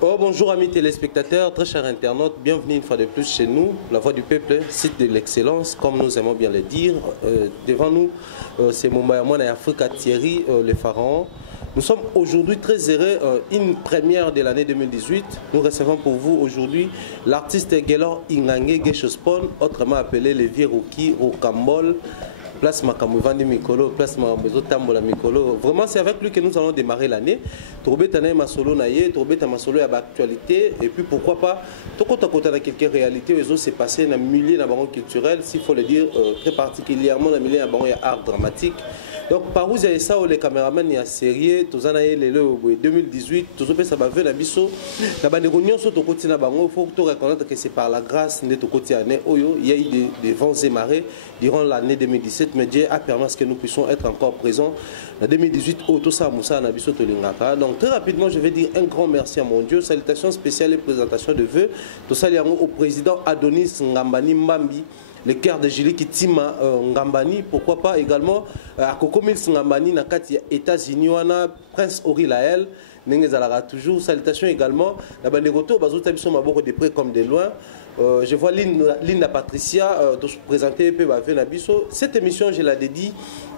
Oh, bonjour amis téléspectateurs, très chers internautes, bienvenue une fois de plus chez nous, La Voix du Peuple, site de l'excellence, comme nous aimons bien le dire. Devant nous, c'est Moumbayamouna et Africa Thierry, le pharaon. Nous sommes aujourd'hui très heureux, une première de l'année 2018. Nous recevons pour vous aujourd'hui l'artiste Guelor Ingangé Geshospon, autrement appelé le vieux Ruki Rokambol. Place Makamuvandi Mikolo, place Makambezo Tambola Mikolo. Vraiment, c'est avec lui que nous allons démarrer l'année. Trouver Tanaï Masolo Naye, trouver ta Masolo à l'actualité. Et puis pourquoi pas, tout à côté de quelques réalités, les autres s'est passé dans le milieu de la baron culturel, s'il faut le dire, très particulièrement dans le milieu de la baron art dramatique. Donc, par où il y a ça, les caméramans, il y a série, tous en avez les 2018, tous ça va venir à Bisso. La bande de réunion sur ton côté, il faut reconnaître que c'est par la grâce de ton côté. Il y a eu des vents et marées durant l'année 2017, mais Dieu a permis que nous puissions être encore présents. En 2018, tout ça, Moussa, Nabiso, Tolingaka. Donc, très rapidement, je vais dire un grand merci à mon Dieu. Salutations spéciales et présentation de vœux. Tout ça, au président Adonis Ngambani Mbambi. Le cœur de Julie Kitima Ngambani, pourquoi pas également à Kokomil Ngambani, dans les États-Unis, Prince Ori Lael, toujours. Salutations également. La bande de retour, beaucoup de près comme de loin. Je vois Linda Patricia présenter cette émission, je la dédie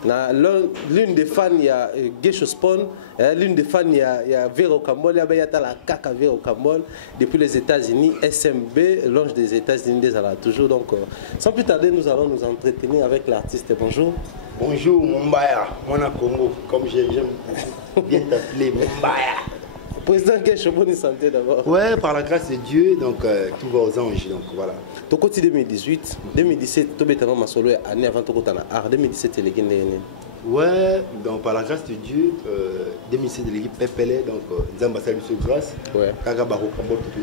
à l'une des fans, il y a Geshospon, l'une des fans, il y a Vero Kambol, il y a la Kaka Vero Kambol, depuis les États-Unis, SMB, l'ange des États-Unis, toujours. Donc, sans plus tarder, nous allons nous entretenir avec l'artiste. Bonjour. Bonjour, Mumbaya, Mona Congo, comme j'aime bien t'appeler, Mumbaya. Président Gesho, bonne santé d'abord. Ouais, par la grâce de Dieu, donc tout va aux anges, donc voilà. Ton côté 2018, 2017, tu as ma solo année avant ton côté art 2017 c'est l'équipe de ouais, donc par la grâce de Dieu, 2017 de l'équipe Pepele, donc Nzamba Salut sur grâce. Ouais. Kaga Baro Kambol tout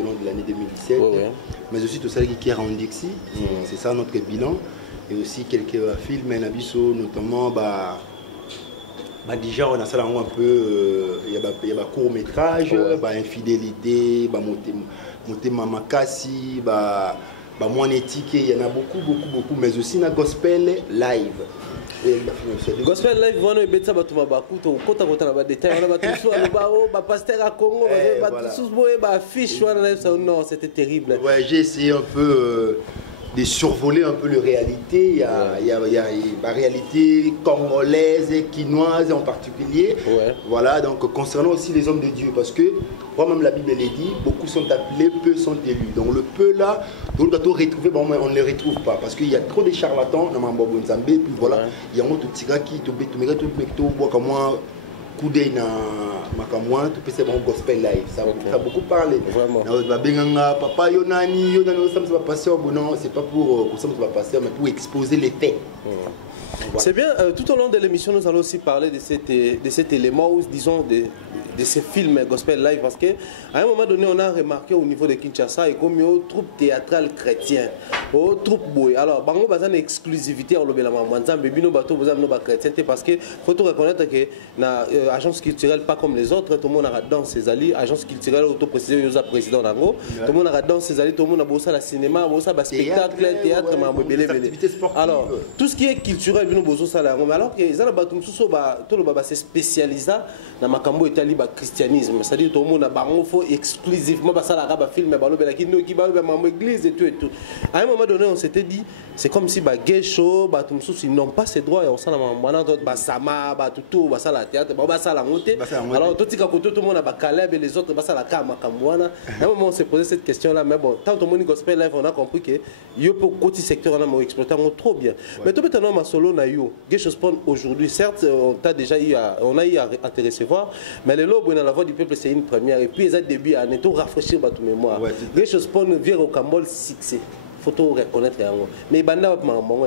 au long de l'année 2017. Ouais. Mais aussi tout ça qui est rendu ici, c'est ça notre bilan. Et aussi quelques films, Nabiso, notamment déjà on a ça un peu il y a court métrage, infidélité, monter Mamakasi, moins éthique, il y en a beaucoup, mais aussi na gospel live. Gospel live, on a bêta batuma bakuto, kota kota na ba détail, on a battu pasteur à Congo, fiche, non, c'était terrible. Ouais, j'ai essayé un peu de survoler un peu la réalité. Il y a la réalité congolaise et quinoise en particulier. Ouais. Voilà, donc concernant aussi les hommes de Dieu, parce que moi-même la Bible les dit, beaucoup sont appelés, peu sont élus. Donc le peu là, on doit tout retrouver, on ne les retrouve pas, parce qu'il y a trop de charlatans dans Mambo Nzambe, puis voilà, il y a un autre tigre qui tout comme moi. Coup d'œil dans Makamouan, tout c'est bon gospel live, ça a beaucoup parlé. Vraiment. Papa Yonani, ça va passer au non, c'est pas pour ça va passer, mais pour exposer les faits. Voilà. C'est bien, tout au long de l'émission, nous allons aussi parler de cet élément, ou disons de ces films gospel live, parce qu'à un moment donné, on a remarqué au niveau de Kinshasa, et comme il y a une troupe théâtrale chrétienne, une troupe boy. Alors, bango bazan exclusivité au lobela manzan, bébino bateau bazan no ba chrétien, parce que faut tout reconnaître que na agence culturelle pas comme les autres, tout le monde a dans ses alliés, agence culturelle auto précisé yosa président nango, tout le monde a dans ses alliés, tout le monde a bossé la cinéma, bossé ba spectacle, théâtre, ma belé belé. Alors, tout ce qui est culturel bino bozo sala mais alors que ils ont batum suso ba tout le baba c'est spécialisé dans makambo itali ba christianisme, c'est-à-dire tout le monde a bango faut exclusivement ba sala ba film ba lobela ki no ki ba mambo église et tout. À un moment donné, on s'était dit c'est comme si ba Gesho batum suso ils n'ont pas ces droits et on sala mwana d'autres ba sama ba tout ba sala théâtre ba sala ngote. Alors tout le monde a ba Caleb et les autres ba sala ka makamwana. À un moment on s'est posé cette question là, mais bon tant tout le monde gospel live on a compris que yo pour côté secteur on a exploité trop bien. Mais tout maintenant ma solo na yo Geshospon aujourd'hui, certes, on a eu à te recevoir, mais le lobo dans la voix du peuple, c'est une première. Et puis, ils ont début à netto rafraîchir votre mémoire. Geshospon vient au Cambol succès. Il faut tout reconnaître. Mais il y a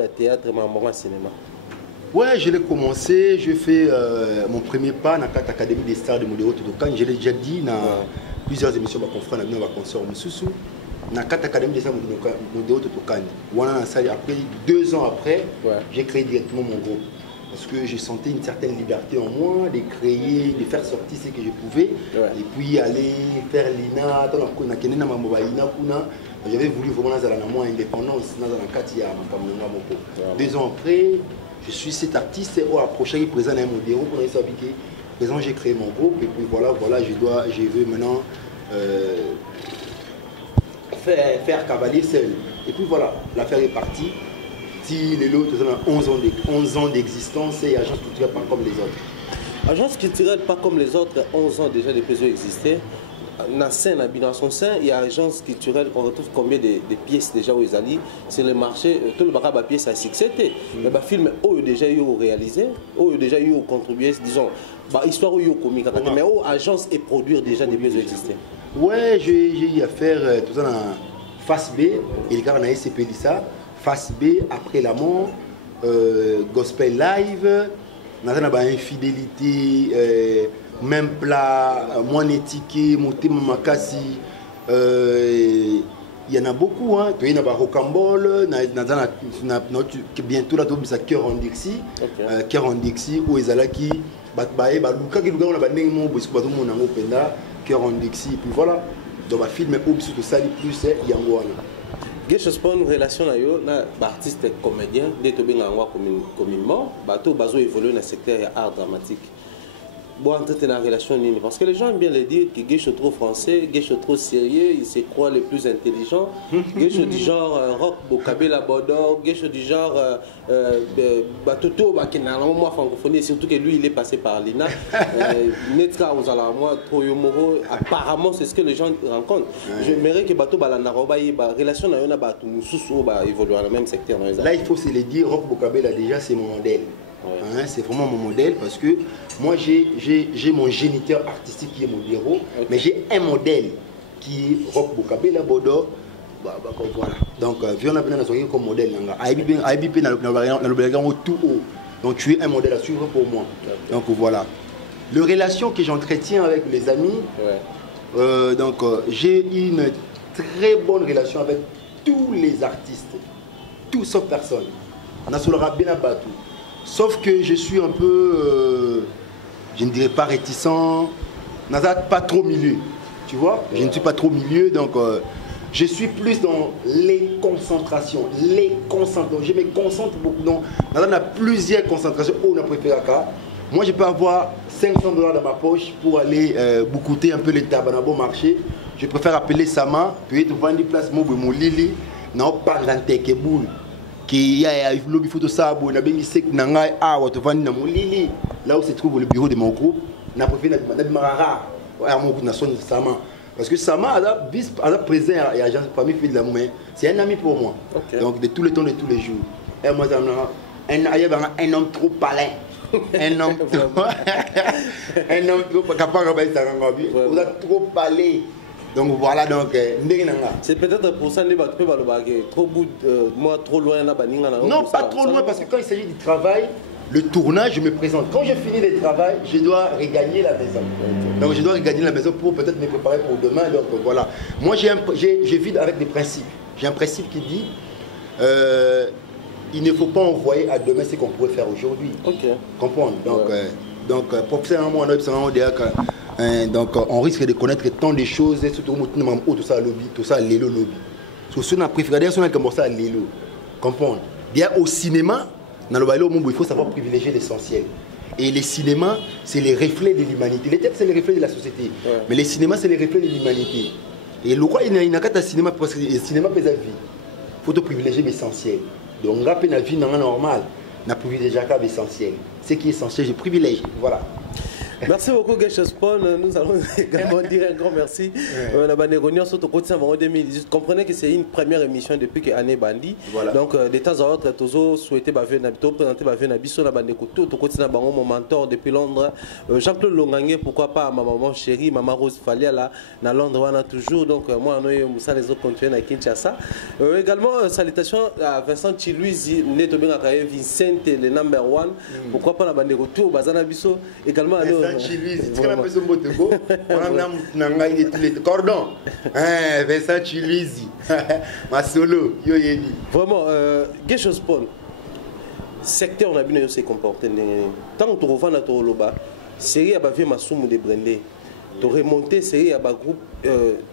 théâtre, il y a cinéma. Ouais, je l'ai commencé, je fais mon premier pas dans l'Académie des stars de Modéo Totokan. Je l'ai déjà dit dans plusieurs émissions de confrères, dans ma concert Moussoussou. Dans l'Académie des stars de Modéo Totokan. Après, 2 ans après, j'ai créé directement mon groupe. parce que je sentais une certaine liberté en moi de créer, de faire sortir ce que je pouvais, et puis aller faire l'INA, j'avais voulu vraiment avoir une indépendance, 2 ans après, je suis cet artiste au approché qui présente un modèle pour les s'habiller. Présent, j'ai créé mon groupe et puis voilà, je veux maintenant faire cavalier seul. Et puis voilà, l'affaire est partie. Si les autres ont 11 ans d'existence et agence culturelle pas comme les autres. Agence culturelle pas comme les autres, 11 ans déjà depuis qu'elles existaient. Dans son sein, il y a agence culturelle qu'on retrouve combien de pièces déjà où ils allaient sur le marché. Tout le barab à pièces a succès. Mais le film où déjà eu réalisé, où déjà eu contribué, disons, histoire où il y a comique, mais où agence et produire déjà des pièces existaient. Ouais, j'ai eu à faire tout ça dans Face B, et le gars on a SCP ça. Face B, Après la mort, Gospel Live, on a infidélité, même plat, moins étiqueté, monté Makassi. Il y en a beaucoup, hein. Il y a Rocambole, bientôt là, il y a Cœur en Dixie, Cœur en Dixie, où ils allaient qui, Cœur en Dixie, et puis voilà. Donc, le film est obligé de salir plus, il y a un Quelque chose pour une relation avec l'artiste comédien, d'être bien communément, bateau bazo évolue dans le secteur art dramatique. Bon, entretenir la relation parce que les gens aiment bien le dire que Guécho trop français, Guécho trop sérieux, il se croit le plus intelligent. Guécho du genre rock, Bokabela Bodor, Guécho du genre Batoto, qui n'a pas francophonie, surtout que lui il est passé par l'INA. Netka Ozalamoa, Troyomoro, apparemment c'est ce que les gens rencontrent. J'aimerais que Bato Balanaroba, la relation avec Bato Moussou évolue dans le même secteur. Là il faut se le dire, rock Bokabela déjà c'est mon modèle. Hein, c'est vraiment mon modèle parce que moi j'ai mon géniteur artistique qui est mon héros, mais j'ai un modèle qui est Rock Bokabela Bodo. Voilà. Donc viens comme modèle. Donc tu es un modèle à suivre pour moi. Donc voilà. Les relations que j'entretiens avec les amis, j'ai une très bonne relation avec tous les artistes, tous sauf personne. On a sur bien abattu. Sauf que je suis un peu, je ne dirais pas réticent, pas trop milieu, tu vois, je ne suis pas trop milieu, donc je suis plus dans les concentrations, je me concentre beaucoup, donc on a plusieurs concentrations où on a préféré à moi je peux avoir $500 dans ma poche pour aller boucouter un peu les tabacs dans le bon marché, je préfère appeler Sama, puis te vendre des places, mon lili, non pas l'antékeboul. Qui a une photo ça, là où se trouve le bureau de mon groupe, parce que Sama a présent et agent famille fille de la main, c'est un ami pour moi. Donc de tous les temps, de tous les jours. Et moi, un homme trop palin. Un homme trop capable de trop palais. Donc voilà, donc c'est peut-être pour ça que tu peux trop loin là. Non, pas trop loin parce que quand il s'agit du travail, le tournage, je me présente. Quand j'ai fini le travail, je dois regagner la maison. Donc je dois regagner la maison pour peut-être me préparer pour demain. Donc voilà. Moi, je vis avec des principes. J'ai un principe qui dit il ne faut pas envoyer à demain ce qu'on pourrait faire aujourd'hui. Comprendre. Donc professionnellement, donc on risque de connaître tant de choses, surtout tout ça lobby, tout ça l'élo lobby. Sur ce qu'on a préféré, on a commencé à l'élo. Comprendre. Au cinéma, dans le il faut savoir privilégier l'essentiel. Et les cinémas, c'est les reflets de l'humanité. Les théâtres, c'est les reflets de la société. Mais les cinémas, c'est les reflets de l'humanité. Et le roi, il n'a qu'à cinéma parce que le cinéma pèse la vie. Il faut privilégier l'essentiel. Donc, on a la vie normale. On a privilégié l'essentiel. Ce qui est essentiel, je privilège. Voilà. Merci beaucoup, Geshespon. Nous allons également dire un grand merci. On a réunion sur le côté en 2018. Comprenez que c'est une première émission depuis que Année Bandi. Donc, de temps en temps, toujours souhaité présenter Nabiso la bande côté mon mentor depuis Londres. Jean-Claude Longangé, pourquoi pas ma maman chérie, maman Rose Falia là, dans Londres, on a toujours. Donc, moi, nous, Moussa, les autres continuent à Kinshasa. Également, salutations à Vincent Chiluizi, Vincent, le number one. Pourquoi pas la bande côté au Bazana Bisso. Également, Vincent Chiluizi, cordon. Vincent Chiluizi, ma solo, vraiment, Geshespon. secteur on a bien se comporter tant que tu revends à Toroloba série à bavier masumu de brandé tu remonter série à groupe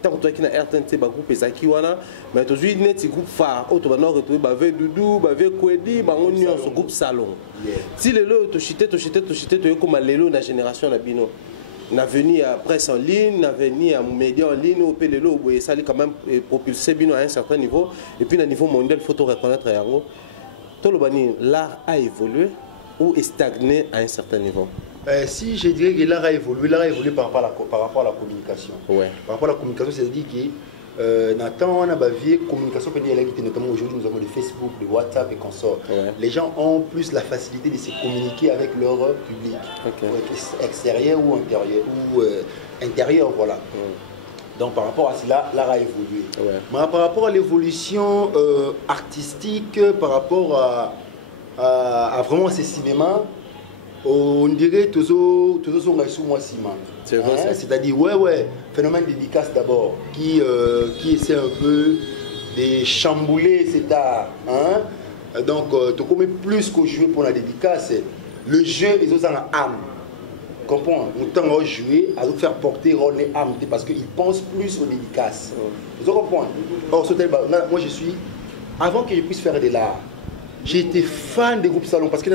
tant que tu as na RTNC groupe ezaki wana mais aujourd'hui net groupe phare auto va retrouver bavier Doudou bavier Kwedi bango ce groupe salon si le lo to chité to comme lelo na génération na bino na venu à presse en ligne, na venu à médias en ligne, au PLO, où ça quand même propulsé à un certain niveau. Et puis, à un niveau mondial, il faut tout reconnaître. L'art a évolué ou est stagné à un certain niveau? Si je dirais que l'art a évolué par rapport à la communication. Ouais. Par rapport à la communication, c'est-à-dire que Nathan, on a bavié communication, notamment aujourd'hui, nous avons le Facebook, le WhatsApp et consorts. Ouais. Les gens ont plus la facilité de se communiquer avec leur public, extérieur ou intérieur, voilà. Donc par rapport à cela, l'art a évolué. Ouais. Mais par rapport à l'évolution artistique, par rapport à vraiment ces cinémas, on dirait toujours moi Simon. C'est-à-dire phénomène dédicace d'abord qui essaie un peu de chambouler cet art. Donc tu connais plus qu'au jouer pour la dédicace. Le jeu est aussi en âme. Comprends? Autant jouer à nous faire porter rôle et âme parce qu'ils pensent plus aux dédicaces. Vous comprenez? Or, moi je suis, avant que je puisse faire de l'art, j'ai été fan des groupes salon parce que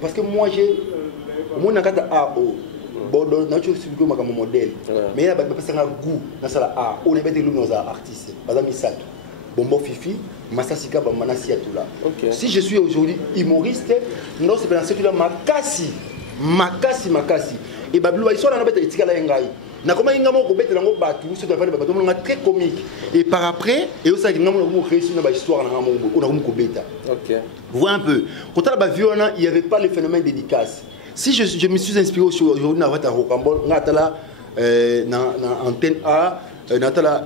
parce que moi j'ai mon AO bon je modèle mais il y a un goût dans ça art on est des artistes par exemple Sato Bombo Fifi Masasika Bamanasi Atula. Si je suis aujourd'hui humoriste non c'est dans cette là makasi et Babylou ils sont dans la bête etika la ngai na comment inga mo ko betela ngo batu so to fa ba to très comique et par après et aussi que ngamo mo réussi na ba histoire na ngamo on a ko beta. OK. Vous voyez un peu quand on a vu il y avait pas le phénomène dédicace. Si je me suis inspiré aujourd'hui na vata Rocambole ngatala na antenne A Natala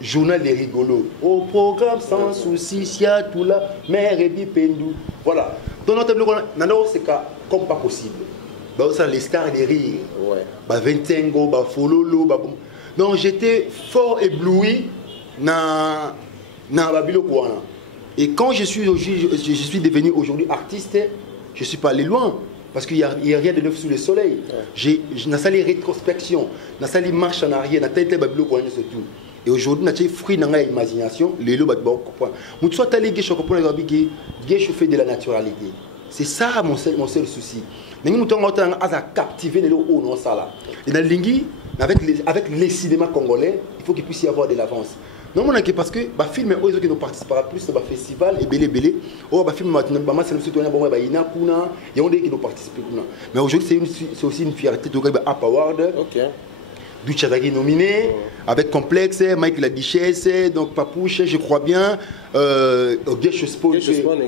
journal des rigolos au programme sans souci sia tout là mère et pendu voilà dans notre tableau c'est comme pas possible. Les stars des rires, 25 go, fololo, donc j'étais fort ébloui dans Babylone. Et quand je suis devenu aujourd'hui artiste, je suis pas allé loin parce qu'il n'y a rien de neuf sous le soleil. J'ai salé rétrospection, j'ai salé marche en arrière, j'ai tête Babylone surtout. Et aujourd'hui, j'ai fruit dans l'imagination, les lots battent comprendre. Moi, tu sois allé gauche comprendre que je fais de la naturalité. C'est ça mon seul souci. Nous avons captivé les hauts dans ça. Et dans l'ingui, avec les cinémas congolais, il faut qu'il puisse y avoir de l'avance. Non, parce que les films qui nous participera plus dans le festival et belé. Oh, les films qui nous participent. Mais aujourd'hui, c'est aussi une fierté de gagner App Award. Duchadagi nominé, avec Complexe, Mike la Duchesse, donc Papouche, je crois bien, Giesh Sport,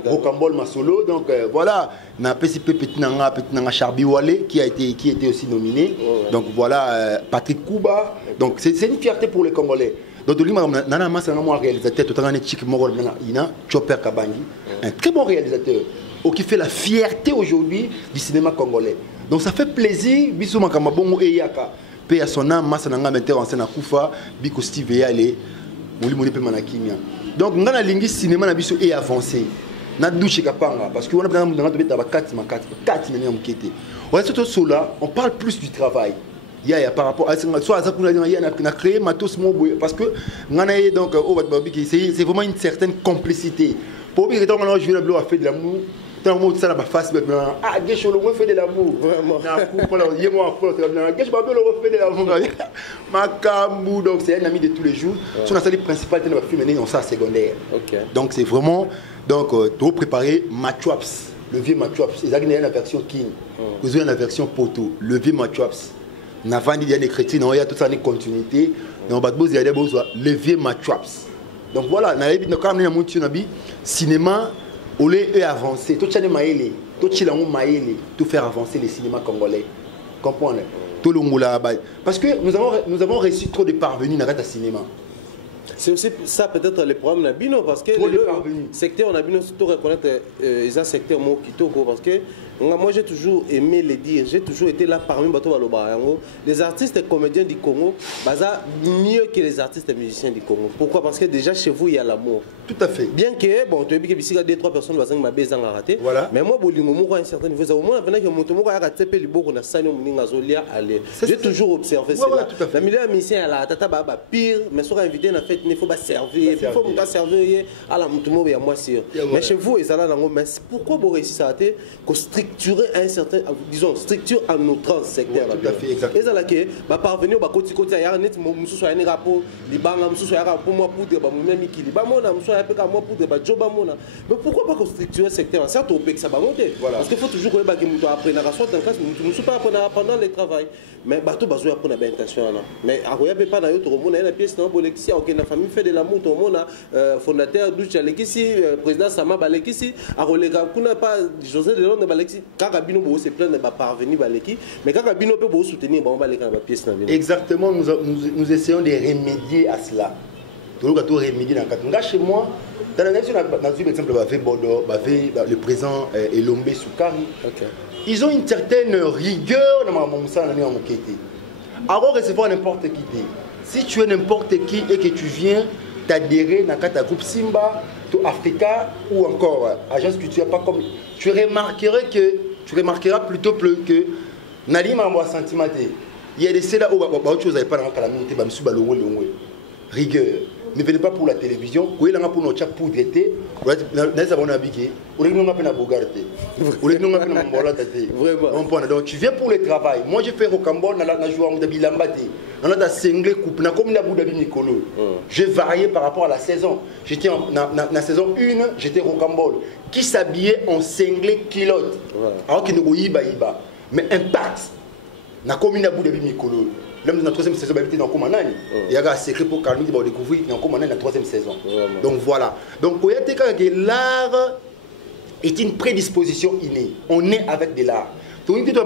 Rocambole Masolo, donc voilà, na PCP Petit Nanga Charbi Wale qui était aussi nominé, donc voilà, Patrick Kouba, donc c'est une fierté pour les Congolais. Donc Nana Massa, un réalisateur, tout un chic Moro Ina, Chopper Kabangi, un très bon réalisateur, qui fait la fierté aujourd'hui du cinéma congolais. Donc ça fait plaisir, Bissou Makamabongo et Yaka. Paix à son âme, Massa Nanga metteur en scène à Koufa, Biko Steve Yale, Mouli Pe Manakimia. Donc, on a l'ingé cinéma na biso est avancé. Na douche kapanga parce que on a besoin de mettre 4 minutes en quête. On reste tout cela, on parle plus du travail. Il y a par rapport à soit ça qu'on a créé matos mobo parce que on a donc c'est vraiment une certaine complicité. Pour bien que on a joué le a fait de l'amour. Tant que ça n'a pas face maintenant ah Giesh le fait de l'amour vraiment na coupe là il moi Giesh ba le fait de l'amour Makambu donc c'est un ami de tous les jours son la salle principale de notre film on ça secondaire donc c'est vraiment donc trop préparé Matchwaps le vieux Matchwaps ils ont la version King vous avez la version Poto le vieux Matchwaps na vandi des chrétiens il y a toute ça une continuité donc batbo il y a des besoins le vieux Matchwaps donc voilà na quand on a monté na bi cinéma on est avancé, tout faire avancer les cinémas congolais. Comprenez? Tout le monde là-bas. Parce que nous avons reçu trop de parvenus dans le cinéma. C'est aussi ça peut-être le problème Nabino parce que le secteur Nabino surtout reconnaître les secteurs Mokitoko parce que moi j'ai toujours aimé les dire, j'ai toujours été là parmi Bato Balobarango. Les artistes et comédiens du Congo, mieux que les artistes et musiciens du Congo. Pourquoi? Parce que déjà chez vous il y a l'amour. Tout à fait. Bien que, bon, tu as vu que ici, il y a 2-3 personnes qui ont été raté. Voilà. Mais moi, à un certain niveau, au moins, pendant que mon tomo a raté le beau, on a saigné mon azolia aller. J'ai toujours observé ça. La milieu mission à la tata baba pire, mais sur invité na fête, il faut pas servir. Il faut pas servir à la motomo et à moi sûr. Mais chez vous, ils allaient mais pourquoi vous réussissez à structurer un certain, disons, structure en notre secteur. Tout à fait, exactement. Et ça là que, bah parvenir au côté côté, il y a un net, mon sous un rapport, les banques, mon sous un rapport, moi pour dire, bah mon ami qui, bah mon ami, mais pourquoi pas structurer le secteur? Certes, on peut que ça va monter. Parce qu'il faut toujours que les gens apprennent à soit en classe, nous ne sommes pas apprendre pendant le travail. Mais bateau besoin apprendre à intention. Mais à quoi pas dans l'autre monde, il y a une pièce dans Bolexi, ok, la famille fait de l'amour, tout le monde fondateur Doucha Lekisi, président Sama Balekisi, à reléga, qu'on n'a pas José de Londres Balexi, car Kabino Bo se plaint de pas parvenir Baleki, mais car Kabino peut vous soutenir, on va aller dans la pièce. Exactement, nous essayons de remédier à cela. Chez moi, dans la nation, par exemple, le président Elombe Soukari, ils ont une certaine rigueur dans mon alors recevoir n'importe qui. Si tu es n'importe qui et que tu viens t'adhérer dans le groupe Simba, Africa ou encore agence culturelle, pas comme tu remarqueras plutôt que Nalima m'a sentiment. Il y a des celles où autre chose pas dans la calamité, rigueur. Ne venez pas pour la télévision, vous allez pour notre chat pour d'été, vous allez avoir un habillé, vous allez nous appeler à Bogarté, vous allez nous appeler à Mbolatate. Donc tu viens pour le travail. Moi j'ai fait au Cambodge, je joue à Bilambate, on a des cinglés coupés, comme la Bouddha Nicolo. J'ai varié par rapport à la saison. J'étais dans la saison 1, j'étais au Cambodge, qui s'habillait en cinglé kilote, alors qu'il ne iba. Mais impact, na commune à Bouddha Nicolo. Dans la troisième saison, il y a un secret pour Carmi qui va découvrir dans la troisième saison. Donc voilà. Donc, l'art est une prédisposition innée. On est avec de l'art. Donc, il y a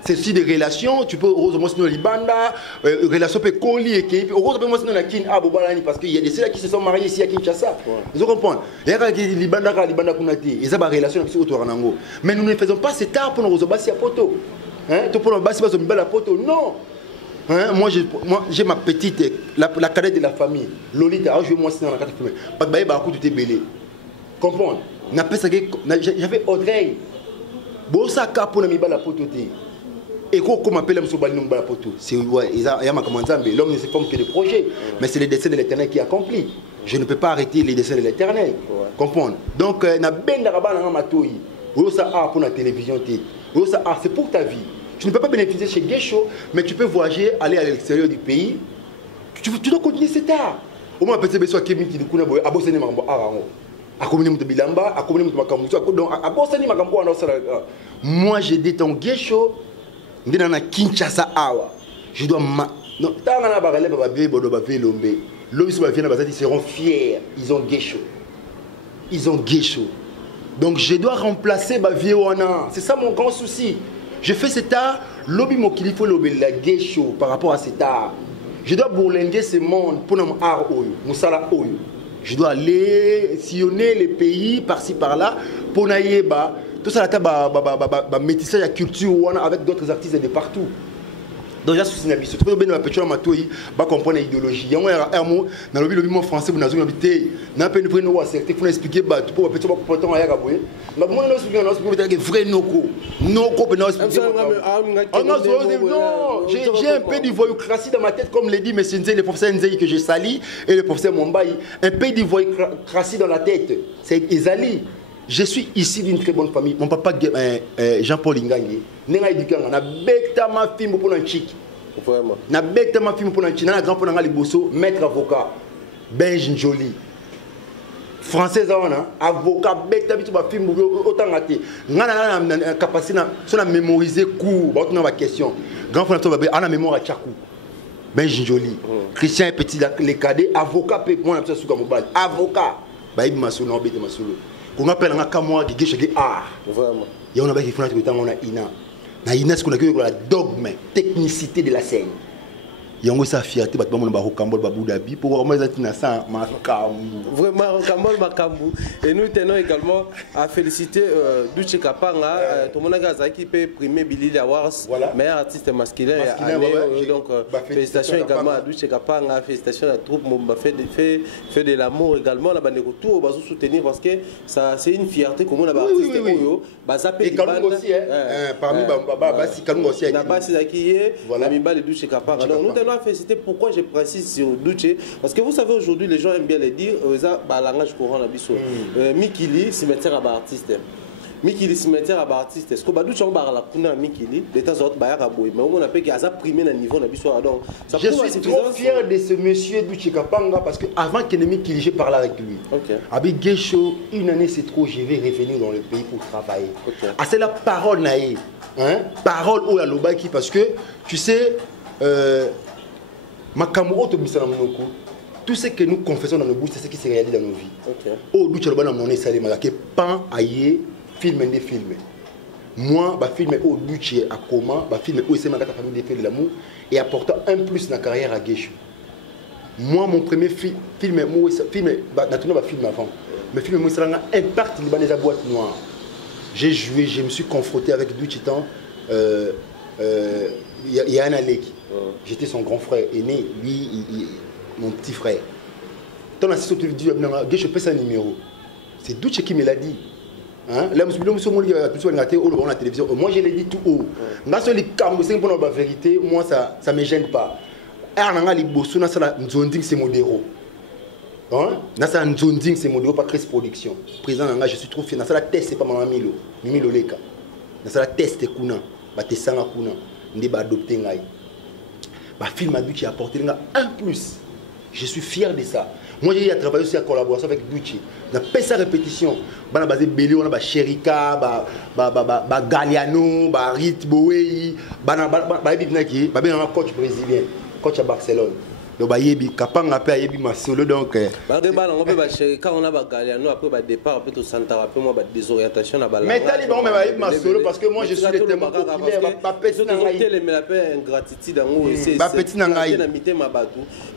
c'est aussi des relations, tu peux heureusement sinon Libanda, relations peut coller équipe, heureusement sinon la kin Abobalani parce qu'il y a des ceux qui se sont mariés ici à Kinshasa. Vous comprenez? Il y a des Libanda Kunati, ils ont des relations avec autour Ranango. Mais nous ne faisons pas cet art pour nous obasser à poto. Hein? Pour nous obasser à poto, non. Hein? Moi j'ai ma petite, la cadette de la famille, Lolita, je vais moi sinon dans la carte famille. Pas de bail, bah coup tu belé. Comprendre? J'avais Audrey. Bon ça cap pour nous la poto. Et comme appelle l'homme ne se forme que de projets, mais c'est le dessein de l'Éternel qui accomplit. Je ne peux pas arrêter les dessins de l'Éternel. Comprendre? Donc, pour la télévision, c'est pour ta vie. Tu ne peux pas bénéficier chez Guécho, mais tu peux voyager, aller à l'extérieur du pays. Tu dois continuer cet art. Au moins, peut-être que tu moi, j'ai dit ton Guécho. Kinshasa awa je dois non ils seront fiers, ils ont Guécho, donc je dois remplacer Baviewana. C'est ça mon grand souci. Je fais cet art lobby mon qu'il faut lobby la Guécho par rapport à cet art. Je dois bourlinguer ce monde pour mon art musala oyo. Je dois aller sillonner les pays par-ci par-là pour naïeba. Tout ça, c'est métissage la culture avec d'autres artistes de partout. Donc, il y a souci nabi. Surtout que la petite amatoui va comprendre l'idéologie. Il y a un mot dans le lobby français, vous n'avez habité. N'a pas une vraie noix, c'est qu'il faut expliquer. Tu peux pas petit peu temps à Yagaboué. Mais moi, je suis un vrai noko. Noko, non, j'ai un peu d'ivoyocratie dans ma tête, comme l'a dit M. Nzei, le professeur Nzei que j'ai sali, et le professeur Mombaï. Un peu d'ivoyocratie dans la tête. C'est Ezali. Je suis ici d'une très bonne famille. Mon papa Jean-Paul Ingangi, n'a éduqué na bekta ma fille pour un chic. Vraiment. Na bekta ma fille pour un chic. Na grand père ngali bosso, maître avocat. Benj Njoli. Français avocat bekta bitu ma fille autant raté. Na capacité na mémoriser cours, ba na question. Grand frère to ba ana mémoire à Tchakou. Benj Njoli. Christian Petit les cadets avocat pe moi na ça suka mobile. Avocat. Ba ibi masolo na bete masolo. On appelle un camois qui est art. Vraiment. Il y a un qui fait un ina. Na ina, ce qu'on a la dogme, technicité de la scène. yango sa fierté bato bamona ba Rocambole ba Boudabi pour vraiment être na ça makambu vraiment Rocambole makambu. Et nous tenons également à féliciter Duche Kapanga tout le monde a qui peut primer Billy Awards meilleur artiste masculin donc félicitations également à Duche Kapanga, félicitations à la troupe Momba fait de l'amour également la bande retour va soutenir parce que ça c'est une fierté comme on a artiste oyo bazape et Kalungo aussi parmi basi Kalungo aussi na basi qui est la mibale Duche Kapanga. Donc nous tenons à féliciter. Pourquoi je précise sur Duche parce que vous savez aujourd'hui les gens aiment bien le dire ça langage courant la biso Mikili cimetière à artiste Mikili cimetière à artiste est-ce que Duche on parle la kuna Mikili de temps en temps ba ya boy mais on appelle qu'il a ça primé na niveau na biso donc ça je suis trop fier de ce monsieur Duche Kapanga parce que avant que Mikili j'ai parlé avec lui avec Gesho une année c'est trop je vais revenir dans le pays pour travailler c'est la parole naïe parole au Lobaki parce que tu sais tout ce que nous confessons dans nos bouches, c'est ce qui se réalise dans nos vies. Oh, d'où tu as le salé, que pan aïe, film des films. Moi, bah film au Duché à comment, bah film où c'est ma famille des faits de l'amour et apportant un plus dans la carrière à Geshu. Moi, mon premier film, naturellement, film avant, mais film moi, ça a un impact dans les boîtes noires. J'ai joué, je me suis confronté avec Duché temps. Il y a un Aleki. J'étais son grand frère aîné, lui, mon petit frère. Ton assistant te dit, je peux ça numéro. C'est Duche qui me l'a dit. Là, je me suis dit, la télévision. Moi, je l'ai dit tout haut. Pour la vérité, moi, ça ne me gêne pas. C'est modéro. Nasa Nzonding, c'est modéro, pas Chris Production. Président, je suis trop fier. Nasa la test, c'est pas Maman Milo. Milo Leka. Nasa la test, c'est Kuna. Bah, Sanga Kuna. Ndi ba adopté ngai. Bah film a Duche a apporté un plus. Je suis fier de ça. Moi j'ai travaillé aussi en collaboration avec Duche. On a fait sa répétition. On a basé Belé, on a Sherika, Galliano, Rit Boei, coach brésilien, coach à Barcelone. Donc yebi Kapanga pe yebi ma solo donc on peut quand on a Galliano après ba départ peut tout Santa après moi ba désorientation na ba mais taliban mais yebi ma solo parce que moi je suis le témoin populaire ba petit na ngai mais la paix ingratitude en c'est ba petit na ngai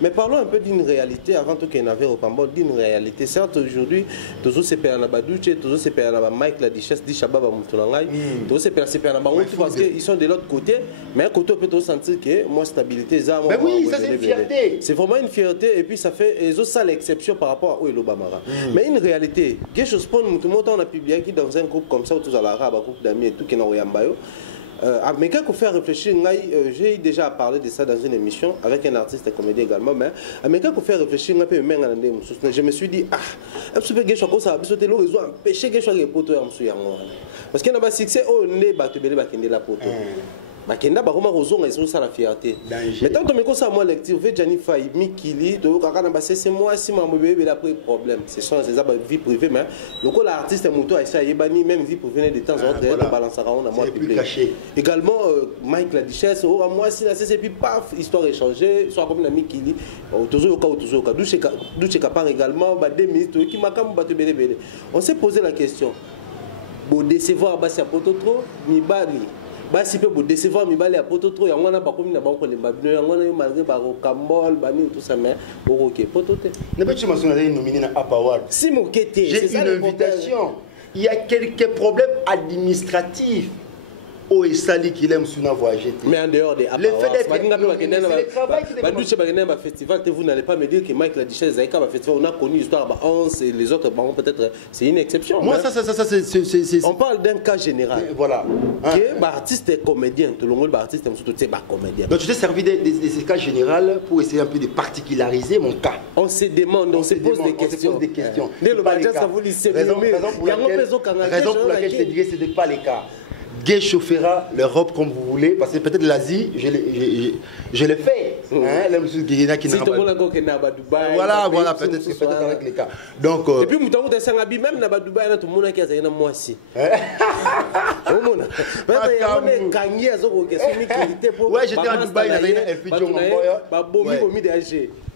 mais parlons un peu d'une réalité avant tout qu'il n'avait au Cambodge d'une réalité certes aujourd'hui toujours c'est père na Badouche toujours c'est père na Mike la Duchesse di Shababa Mutunangai toujours c'est père na Bango parce que ils sont de l'autre côté mais côté peut tout sentir que moi stabilité ça mais oui ça c'est une fierté. C'est vraiment une fierté et puis ça fait ça l'exception par rapport à Oelobamara. Mais une réalité, quelque chose pour nous, tout le monde on a publié qui dans un groupe comme ça, tous à l'arabe, un groupe d'amis et tout qui n'a rien bayo. Mais quand on fait réfléchir, j'ai déjà parlé de ça dans une émission avec un artiste et comédien également. Mais quand on fait réfléchir, je me suis dit parce qu'il y a un succès, on est battu la poteau. Bakenda ba koma kozonga ils sont ça la fierté mais tant que me ça moi lecture fait Jani Faye Mikili to kaka na c'est moi si moi bébé la problème c'est ça c'est ça vie privée mais le coup l'artiste moto a essayé bani même vie privée de temps en temps balancer on a moi public également Mike la Duchesse moi si la c'est puis paf histoire échangée soit comme na Mikili toujours au cas Duche Kapanga également ba 2 minutes qui m'a comme battu belé on s'est posé la question bon décevoir ba c'est poto trop ni bali bah si peut vous décevoir mais balé à poto trop y a on a pas comme na banque les babino y a on a malgré par Rocambole bani tout ça mais OK poto te ne peux tu mentionner nominé na Award si mo kété j'ai une invitation il y a quelques problèmes administratifs au Sali qui aime sur voyager mais en dehors des festival vous n'allez pas me dire que Mike la Duchesse Zaïka va festival on a connu l'histoire bah 11 et les autres bon peut-être c'est une exception moi ça c'est on parle d'un cas général voilà que artiste et comédien tout le monde artiste surtout c'est comédien donc je t'ai servi de ces cas général pour essayer un peu de particulariser mon cas on se demande on se pose des questions raison pour laquelle je te dirais c'est pas les cas Gesho fera l'Europe comme vous voulez, parce que peut-être l'Asie, je l'ai fait. Voilà, peut-être avec les cas. Donc, et puis, même Dubaï, tout le monde qui a été moi aussi. Ouais, j'étais à Dubaï,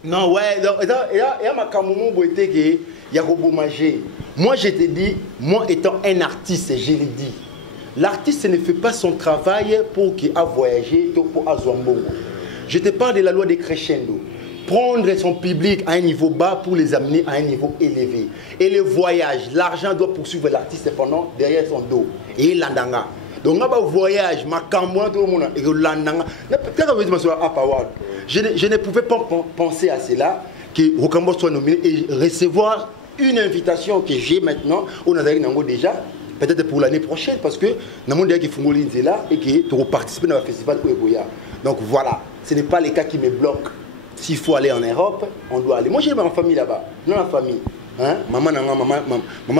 non, ouais, il y a ma camoufle qui y a moi, je te dis, moi étant un artiste, je l'ai dit. L'artiste ne fait pas son travail pour qu'il a voyagé, pour Azouambongo. Je te parle de la loi des crescendo. Prendre son public à un niveau bas pour les amener à un niveau élevé. Et le voyage, l'argent doit poursuivre l'artiste pendant derrière son dos. Et il l'andanga. Donc, on va voyage, ma camouin, tout le monde, et l'andanga. Je ne pouvais pas penser à cela, que Rocambole soit nommé et recevoir une invitation que j'ai maintenant, au Nazaré Nango déjà, peut-être pour l'année prochaine, parce que nous avons dit qu'il faut là et que tu participer dans le festival Oueboya. Donc voilà, ce n'est pas les cas qui me bloquent. S'il faut aller en Europe, on doit aller. Moi j'ai ma famille là-bas, non la famille. Hein? Maman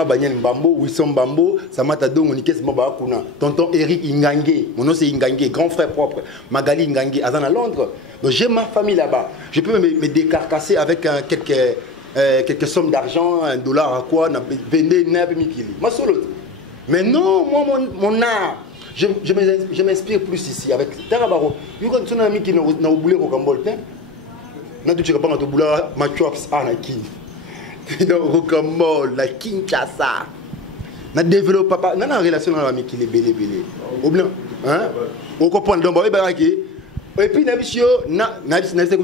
Banyan Mbambo, Wisson Mbambo, Samata Dong, Nikes Mabakuna, tonton Eric Ingangé, mon nom c'est Ingangé, grand frère propre, Magali Ingangé, Azan à Londres. Donc j'ai ma famille là-bas. Je peux me décarcasser avec quelques sommes d'argent, $1 à quoi, mais non, moi mon art, je m'inspire plus ici avec Tarabaro. Il y a un ami qui n'a oublié Rocambole. Je ne sais pas si tu as ma chops à la King. Rocambole, la Kinshasa. Je développe pas. Je n'ai pas relation avec l'ami qui est belé. Au blanc. Hein? On comprend. Donc, et puis, je n'ai pas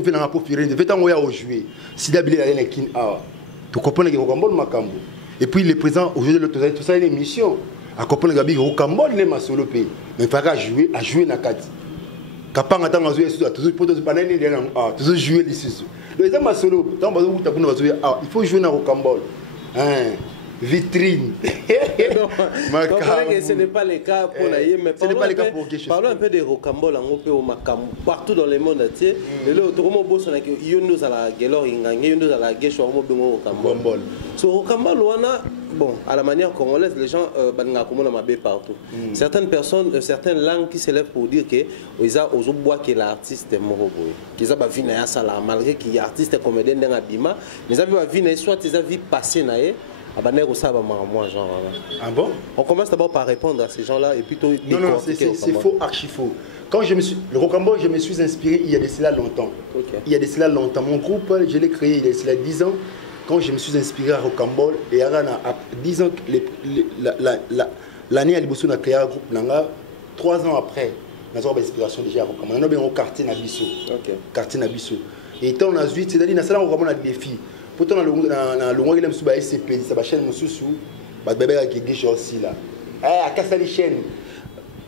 fait un rapport pour faire un jouer. Si d'habiller la King, tu comprends que Rocambole m'a cambo. Et puis, le président, aujourd'hui, tout ça est une mission. À comprendre que Rocambole n'est pas solo pays. Mais il faudra jouer dans le cadre. Kapanga tanga jouer toujours pour toujours jouer les sous. Les gens solo, il faut jouer dans Rocambole. Hein, vitrine. Ce n'est pas le cas pour la mais ce n'est pas le cas pour quelque chose. Parlons un peu de Rocambole partout dans le monde entier. Et là, tout le monde bosse avec Yondo à la Gelor Ingangé, Yondo à la Gèche, Rocambole. Sur Rocambole, bon, à la manière congolaise, les gens sont partout. Certaines personnes, certaines langues qui s'élèvent pour dire que ils ont bois que l'artiste est mort. Qu'ils ont vu ça malgré qu'il y a artiste comédien dans l'abima, mais ils ont vu soit ils ont vu passer naé. Ah bon? On commence d'abord par répondre à ces gens-là et puis non, c'est faux, archi faux. Quand le Rocambole, je me suis inspiré il y a de cela longtemps. Okay. Il y a de cela longtemps. Mon groupe, je l'ai créé il y a de cela 10 ans. Quand je me suis inspiré à Rocambole, et à 10 ans, l'année à Libosso, on a créé un groupe. 3 ans après, on a eu l'inspiration déjà à Rocambole. On a eu un quartier Nabisso. Quartier Nabisso. Et quand on a vu, c'est-à-dire, on a des défis. Pourtant, dans le monde, il y a un SCP, ça chaîne Moussoussou, qui aussi là. À Kassali chaîne.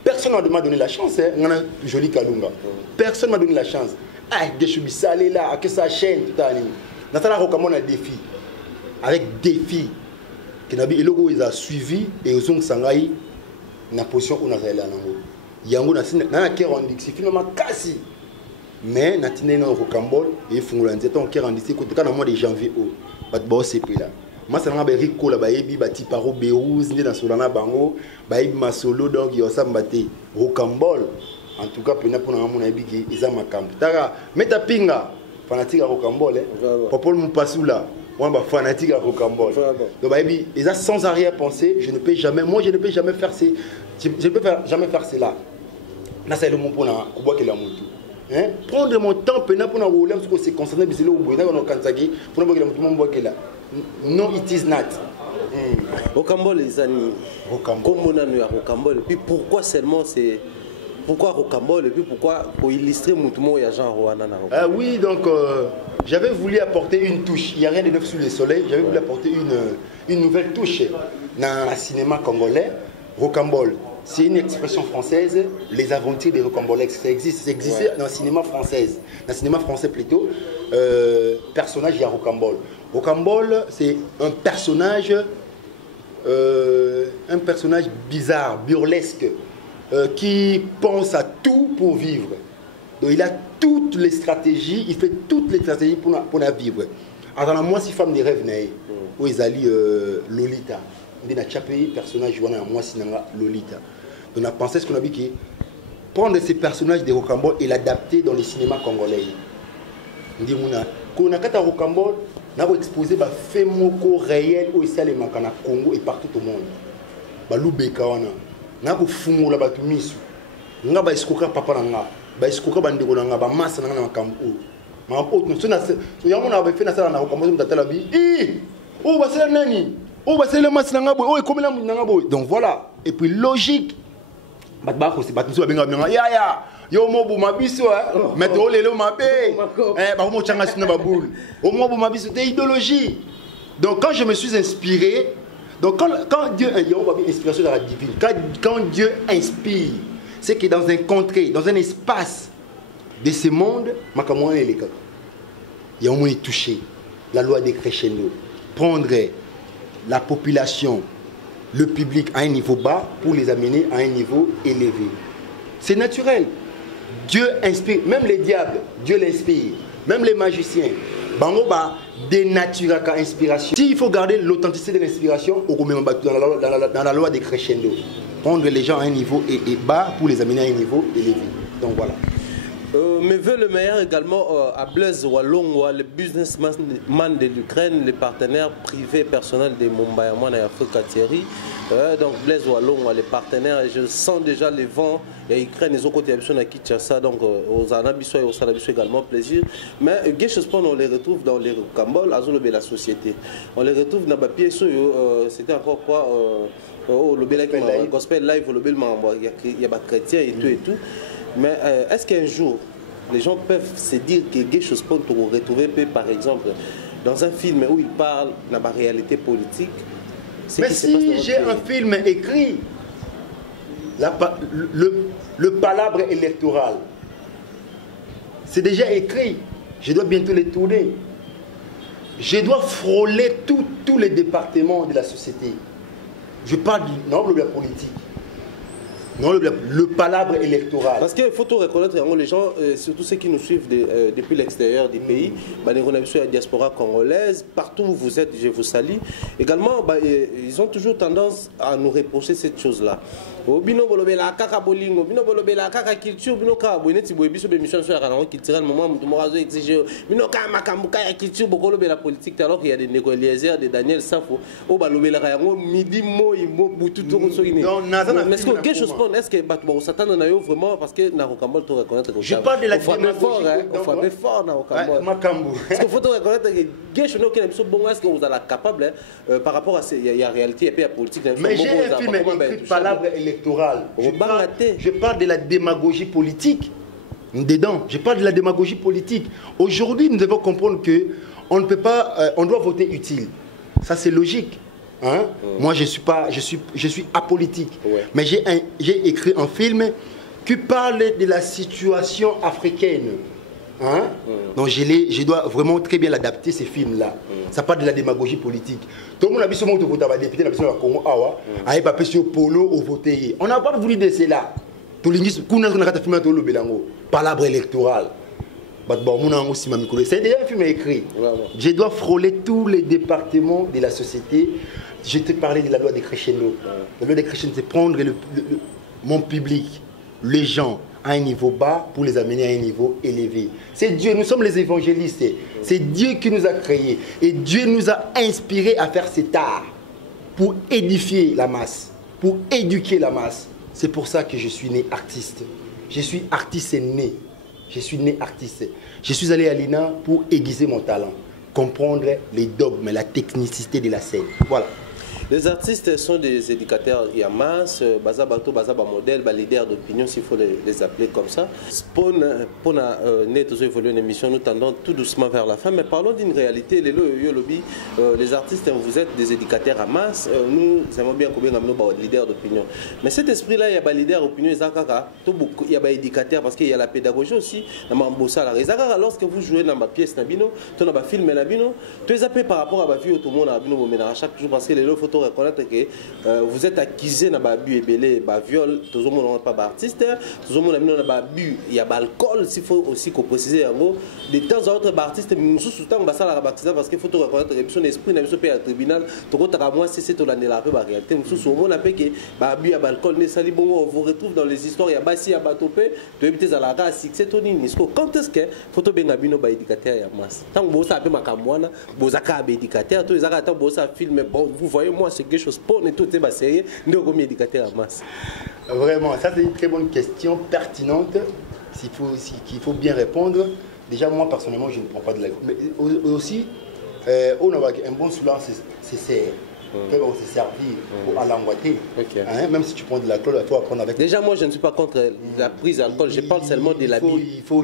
Personne ne m'a donné la chance. On a un joli Kalunga. Personne ne m'a donné la chance. Ah, Geshubi Salé là, à sa chaîne, tout à l'heure. Dans la Rocambole, on a des défis. Avec défis. Et logo, ils ont suivi et ils ont sangaï dans la position où on a allé là. Yango, on a rendu, c'est finalement cassé. Mais on a Rocambole et on a rendu, c'est quand mois de janvier, on a CP là. Moi, c'est un rico là, bati paro Bérouz, dans Solana Bango, ma solo, donc il y a ça mbaté. Rocambole, en tout cas, pour mon avis, ils ont ma camp. Tara, mais ta pinga, fanatique à Rocambole, Popol Moupasou là. Moi, je suis fanatique à Rocambole. Donc, ils ont sans arrière-pensée, je ne peux jamais faire cela. Là, c'est le mot pour voir que la moto. Prendre mon temps pour rouler, parce que c'est concerné, c'est là où on a non, it is not. Rocambole, les amis. Comme on a eu à Rocambole, et puis pourquoi seulement c'est. Pourquoi Rocambole et puis pourquoi pour illustrer Moutoumou et Jean Rwanda? Oui, donc j'avais voulu apporter une touche. Il n'y a rien de neuf sous le soleil. J'avais voulu apporter une nouvelle touche dans le cinéma congolais. Rocambole, c'est une expression française. Les aventures des Rocambolais, ça existe dans le cinéma français. Dans le cinéma français plutôt, personnage, il y a Rocambole. Rocambole, c'est un personnage bizarre, burlesque. Qui pense à tout pour vivre. Donc il a toutes les stratégies, il fait toutes les stratégies pour la vivre. Alors moi, si femme des rêves, où ils allaient Lolita, il y a un personnage moi si Lolita. Donc on a pensé ce qu'on a dit qui prendre ces personnages de Rocambole et l'adapter dans les cinémas congolais. On dit qu'on a quand Rocambole, on a exposé des faits réels où il s'est les Makana Congo et partout au monde. Loubeka nga kufungula batu misu nga ba iskoka papa nga ba iskoka bandeko nga ba masa nga na makambo ma autre so na so yango na ba fe na sala na Rocambole mtatala bi ba sala nani ba sala masa nga boy komela nga boy. Donc voilà, et puis logique bat ba ko se bat so benga ya Yo mo bu mabiso mais to lelo mabe ba mo changa sino ba boule au moins bu mabiso c'est idéologie. Donc quand je me suis inspiré, donc quand Dieu inspiration dans la divine, quand Dieu inspire, c'est que dans un contrée, dans un espace de ce monde, makamwa les gars. Il y a au moins touché la loi des crescendo, prendre la population, le public à un niveau bas pour les amener à un niveau élevé. C'est naturel. Dieu inspire, même les diables, Dieu l'inspire, même les magiciens. Bangoba dénature à inspiration. S'il faut garder l'authenticité de l'inspiration, dans la loi des crescendo, prendre les gens à un niveau bas pour les amener à un niveau élevé. Donc voilà. Mais veut le meilleur également à Blaise Wallongwa, le businessman de l'Ukraine, les partenaires privés personnels de Mumbai et Africa Thierry. Donc Blaise Wallongwa, les partenaires, je sens déjà les vents. Et l'Ukraine, ils ont côté à Kinshasa, donc aux Anabiso et aux Salabiso également, plaisir. Mais on les retrouve dans les Cambol, à la société. On les retrouve dans les pieds, c'était encore quoi le gospel live, il y a des chrétiens et tout et tout. Mais est-ce qu'un jour, les gens peuvent se dire que quelque chose peut retrouver, par exemple, dans un film où il parle de la réalité politique? Mais si j'ai un film écrit, le palabre électoral, c'est déjà écrit, je dois bientôt les tourner. Je dois frôler tous les départements de la société. Je parle du noble de la politique. Non, le palabre électoral. Parce qu'il faut tout reconnaître, les gens, surtout ceux qui nous suivent depuis l'extérieur du pays, on a vu la diaspora congolaise, partout où vous êtes, je vous salue. Également, ils ont toujours tendance à nous reprocher cette chose-là. Bino bolobela kaka bolingo, bino bolobela kaka culture, bino ka boneti boyebiso be mission sur la culturelle moment mutumorazo exige, bino ka makambuka ya culture bokolobe la politique alors qu'il y a des négociateurs de Daniel Safo, o balobela yango midi mo butu to so ini. Mais est-ce que quelque chose est-ce que Batbo s'attend na yo vraiment parce que na Rokambol to reconnaître que je parle de la démagogie, on frappe fort na Rokambol. Est-ce qu'il faut te reconnaître que quelque chose qui est bon, est-ce que vous êtes capable par rapport à la réalité et puis la politique? Mais j'ai un film écrit palabre électorale. Je parle de la démagogie politique. Dedans, je parle de la démagogie politique. Aujourd'hui, nous devons comprendre que on ne peut pas, on doit voter utile. Ça, c'est logique. Hein? Moi, je suis apolitique. Ouais. Mais j'ai écrit un film qui parle de la situation africaine. Hein? Donc je dois vraiment très bien l'adapter, ces films-là. Ça parle de la démagogie politique. Tout le monde a vu ce monde voter à député, on a vu Congo, a pas sur Polo au voter. On n'a pas voulu de cela. Tout le monde a filmé tout le Bélango. Palabre électorale. C'est déjà un film écrit. Je dois frôler tous les départements de la société. Je te parlais de la loi des crescendo. La loi des crescendo, c'est prendre mon public, les gens, à un niveau bas pour les amener à un niveau élevé. C'est Dieu, nous sommes les évangélistes. C'est Dieu qui nous a créés. Et Dieu nous a inspirés à faire cet art pour édifier la masse, pour éduquer la masse. C'est pour ça que je suis né artiste. Je suis artiste né. Je suis né artiste. Je suis allé à l'INA pour aiguiser mon talent, comprendre les dogmes, la technicité de la scène. Voilà. Les artistes sont des éducateurs Yamas, Bazabato, Bazaba modèle, leaders d'opinion, s'il faut les appeler comme ça. Pour évoluer une émission, nous tendons tout doucement vers la fin, mais parlons d'une réalité. Les artistes, vous êtes des éducateurs Yamas, nous aimons bien combien de leaders d'opinion. Mais cet esprit-là, il y a des leaders d'opinion, il y a des éducateurs parce qu'il y a la pédagogie aussi. Lorsque vous jouez dans ma pièce, dans ma film, tu es appelé par rapport à ma vie, tout le monde a chaque jour parce que les faut reconnaître que vous êtes accusé d'un abus et belé, viol, tout le monde n'est pas artiste, tout le monde n'a abus, il y a l'alcool, s'il faut aussi qu'on précise de temps à autre artiste, mais nous soutenons parce qu'il faut reconnaître que son esprit n'a pas au tribunal, tout le monde c'est tout l'année la réalité, nous soutenons que abus à l'alcool, on vous retrouve dans les histoires, il y a Bassi, il y a Batopé, tu es à la race, c'est Tony. Quand est-ce que faut bien abus à éducateur à masse? Tant que vous savez ma camoine, vous avez éducateur, tous les arrêtants, vous avez film, vous voyez moi c'est quelque chose pour tout est sérieux, nous sommes éducateurs à masse. Vraiment, ça c'est une très bonne question pertinente qu'il faut bien répondre. Déjà moi personnellement je ne prends pas de la... Mais aussi, on a un bon soulard, c'est serre. on s'est servi à l'angoisser. Même si tu prends de l'alcool, il faut apprendre avec... Déjà, moi, je ne suis pas contre la prise d'alcool. Je parle seulement de la vie. Il faut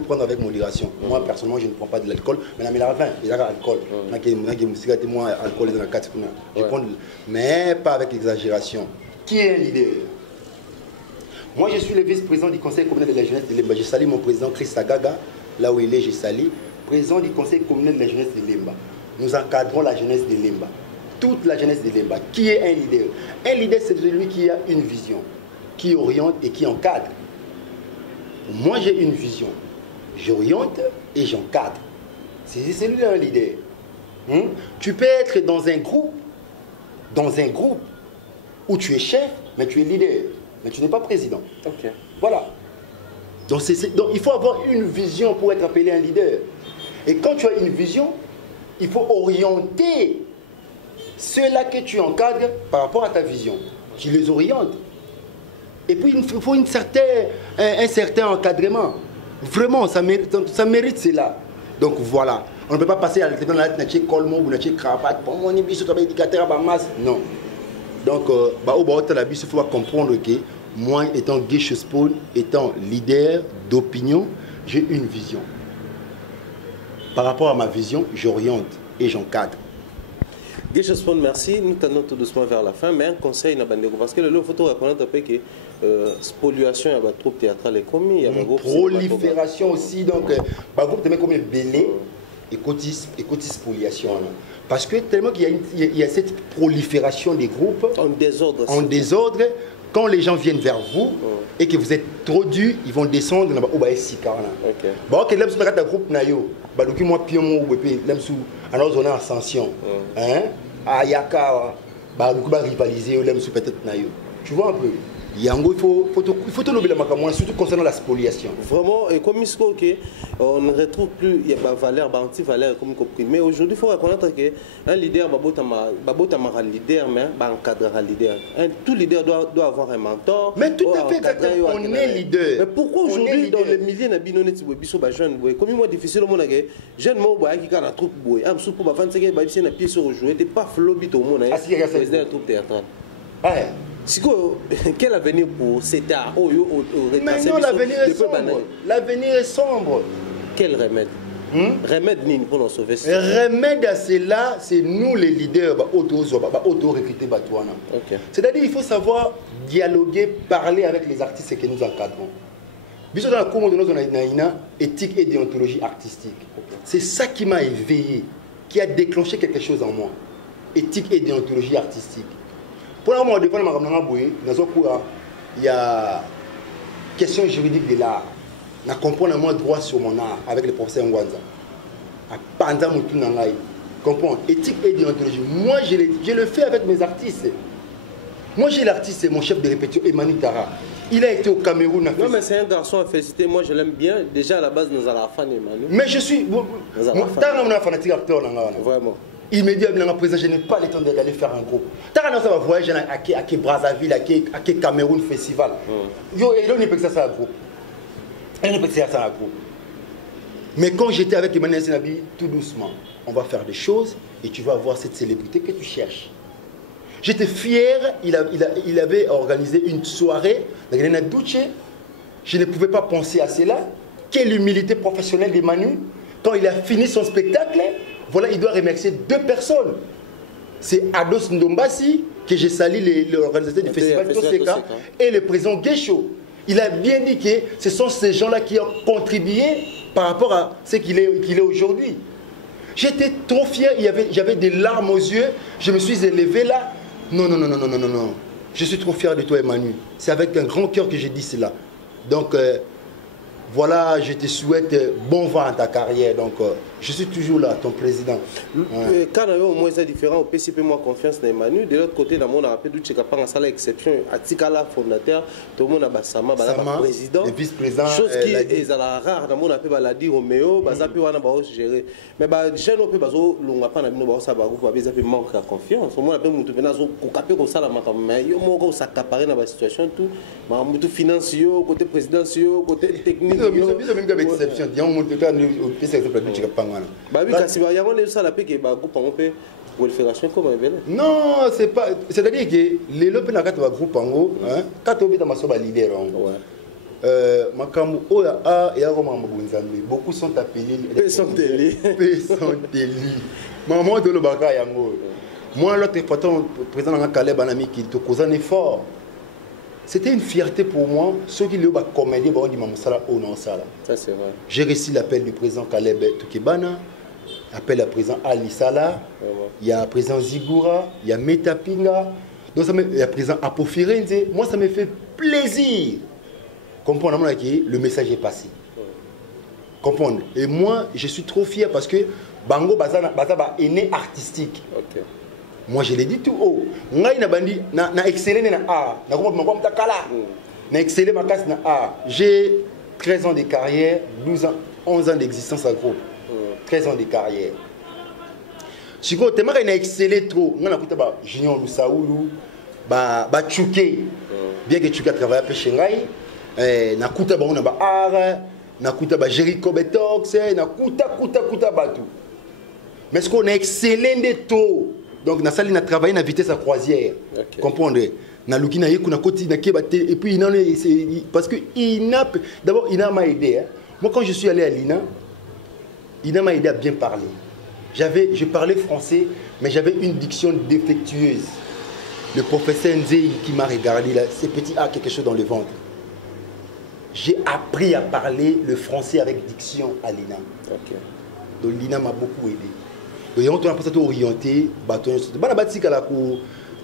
prendre avec modération. Moi, personnellement, je ne prends pas de l'alcool. Mais il y a 20, il y a l'alcool. Moi, alcool dans la 4. Je prends, mais pas avec exagération. Qui est l'idée? Moi, je suis le vice-président du Conseil communal de la jeunesse de Lemba. J'ai sali mon président Chris Sagaga, là où il est, j'ai sali. Président du Conseil communal de la jeunesse de Lemba. Nous encadrons la jeunesse de Lemba. Toute la jeunesse de Lemba. Qui est un leader? Un leader, c'est celui qui a une vision, qui oriente et qui encadre. Moi, j'ai une vision. J'oriente et j'encadre. C'est celui-là un leader. Tu peux être dans un groupe où tu es chef, mais tu es leader. Mais tu n'es pas président. Voilà. Donc, il faut avoir une vision pour être appelé un leader. Et quand tu as une vision, il faut orienter ceux-là que tu encadres par rapport à ta vision. Tu les orientes. Et puis, il faut un certain encadrement. Vraiment, ça mérite cela. Donc, voilà. On ne peut pas passer à l'éducateur non. Donc, il faut comprendre que moi, étant Geisho Spawn, étant leader d'opinion, j'ai une vision. Par rapport à ma vision, j'oriente et j'encadre. Geisho Spawn, merci. Nous tendons tout doucement vers la fin, mais un conseil, parce que le photo reconnaître que spoliation, il y a trop théâtral et commis. Prolifération aussi, donc, groupe de comme belé et côté spoliation. Parce que tellement qu'il y a cette prolifération des groupes en désordre. Quand les gens viennent vers vous et que vous êtes trop dur, ils vont descendre dans le groupe. Ascension. Tu vois un peu. Il faut te lever surtout concernant la spoliation. Vraiment, et comme on ne retrouve plus, il y a valeur, anti-valeur comme compris. Mais aujourd'hui, il faut reconnaître qu'un leader, un leader, mais un cadre leader. Tout leader doit avoir un mentor. Mais tout à fait, on est leader. Mais pourquoi aujourd'hui, dans les milliers de jeunes, comme moi, difficile, jeune qui a la troupe, un sou pour 25 ans, il y a une pièce sur jouer, tu n'es pas flobby au monde, président de troupe théâtrale. Quel avenir pour cet art? Mais non, l'avenir est sombre. L'avenir est sombre. Quel remède? Remède pour nous sauver. Remède à cela, c'est nous les leaders, auto-recruter. C'est-à-dire qu'il faut savoir dialoguer, parler avec les artistes que nous encadrons. Dans la cour de nos éthique et déontologie artistique. C'est ça qui m'a éveillé, qui a déclenché quelque chose en moi. Éthique et déontologie artistique. Pour le moment, il y a question juridique de l'art. Je comprends moi droit sur mon art avec le professeur Ngwanza. Comprends, éthique et déontologie. Moi, je le fais avec mes artistes. Moi, j'ai l'artiste, mon chef de répétition, Emmanuel Tara. Il a été au Cameroun. Non, mais c'est un garçon à féliciter. Moi, je l'aime bien. Déjà, à la base, nous allons faire Emmanuel. Mais je suis. Fanatique acteur. Vraiment. Il me dit, président, je n'ai pas le temps d'aller faire un groupe. Tant que ça va voyager à Brazzaville, à Cameroun Festival. Yo, et là, on ne peut pas ça un groupe. On ne peut pas ça un groupe. Mais quand j'étais avec Emmanuel Senabi, tout doucement, on va faire des choses et tu vas voir cette célébrité que tu cherches. J'étais fier, il avait organisé une soirée dans Grenada Duce. Je ne pouvais pas penser à cela. Quelle humilité professionnelle d'Emmanuel. Quand il a fini son spectacle, voilà, il doit remercier 2 personnes. C'est Ados Ndombasi, que j'ai sali l'organisateur du festival Toseka, et le président Geisho. Il a bien dit que ce sont ces gens-là qui ont contribué par rapport à ce qu'il est aujourd'hui. J'étais trop fier, j'avais des larmes aux yeux, je me suis élevé là. Non. Je suis trop fier de toi, Emmanuel. C'est avec un grand cœur que j'ai dit cela. Donc, voilà, je te souhaite bon vent à ta carrière. Donc, je suis toujours là, ton président. Quand on a au moins c'est différent, au PCP, moi, confiance dans Emmanuel. De l'autre côté, dans mon rappel, tu as pas une exception. Atikala, fondateur, tout le monde a Bassama, président. Le vice-président. Chose qui est rare, dans mon appel, la dit Roméo, Basapi, on a gérer. Mais je ne peux pas pas manque de confiance. Au moins, on a capé comme ça, la situation, tout. Financier, côté présidentiel, côté technique. même exception. Il y a un monde qui est exemple de Chikapangana. Babi Kasiba, il y a un ça la paix qui est groupe en paix. Non, c'est pas. C'est-à-dire que les lopes n'a pas groupe en haut. Quand on est dans ma soba leader en haut. Makamu Oya et Aroma beaucoup sont appelés. Pesanteli. Maman de l'Obaka Yango. Moi, l'autre président de Calais Banami qui te cause un effort. C'était une fierté pour moi. Ceux qui l'ont comédie, bon, dit Mamoussala, oh non, ça là. Ça c'est vrai. J'ai reçu l'appel du président Caleb Tukebana, l'appel du président Ali Salah, il y a le président Zigura, il y a Metapinga, donc il y a le président Apo Firenze. Moi, ça me fait plaisir. Comprendre que le message est passé. Comprendre. Et moi, je suis trop fier parce que Bango Bazana est né artistique. Okay. Moi, je l'ai dit tout haut. Na excellé na art. Na excellé ma casse na art. J'ai 13 ans de carrière, 12 ans, 11 ans d'existence à groupe. 13 ans de carrière. Si vous avez excellé trop, on a écouté Junior Lusaoulou, Tchouké. Bien que Tchouké travaille à Péchengaï, na kuta ba on ba art, na kuta ba Jericho Betox, na kuta batu. Mais ce qu'on a excellé de tout. Donc, na sali na travaillé na vitesse à croisière. Okay. Comprendre? Na luki na yeku na koti na kebate et puis parce que Ina d'abord Ina m'a aidé. Hein. Moi quand je suis allé à l'INA, Ina m'a aidé à bien parler. Je parlais français mais j'avais une diction défectueuse. Le professeur Nzei qui m'a regardé là, ce petit a quelque chose dans le ventre. J'ai appris à parler le français avec diction à l'INA. Okay. Donc l'INA m'a beaucoup aidé. Donc, on a pas orienté,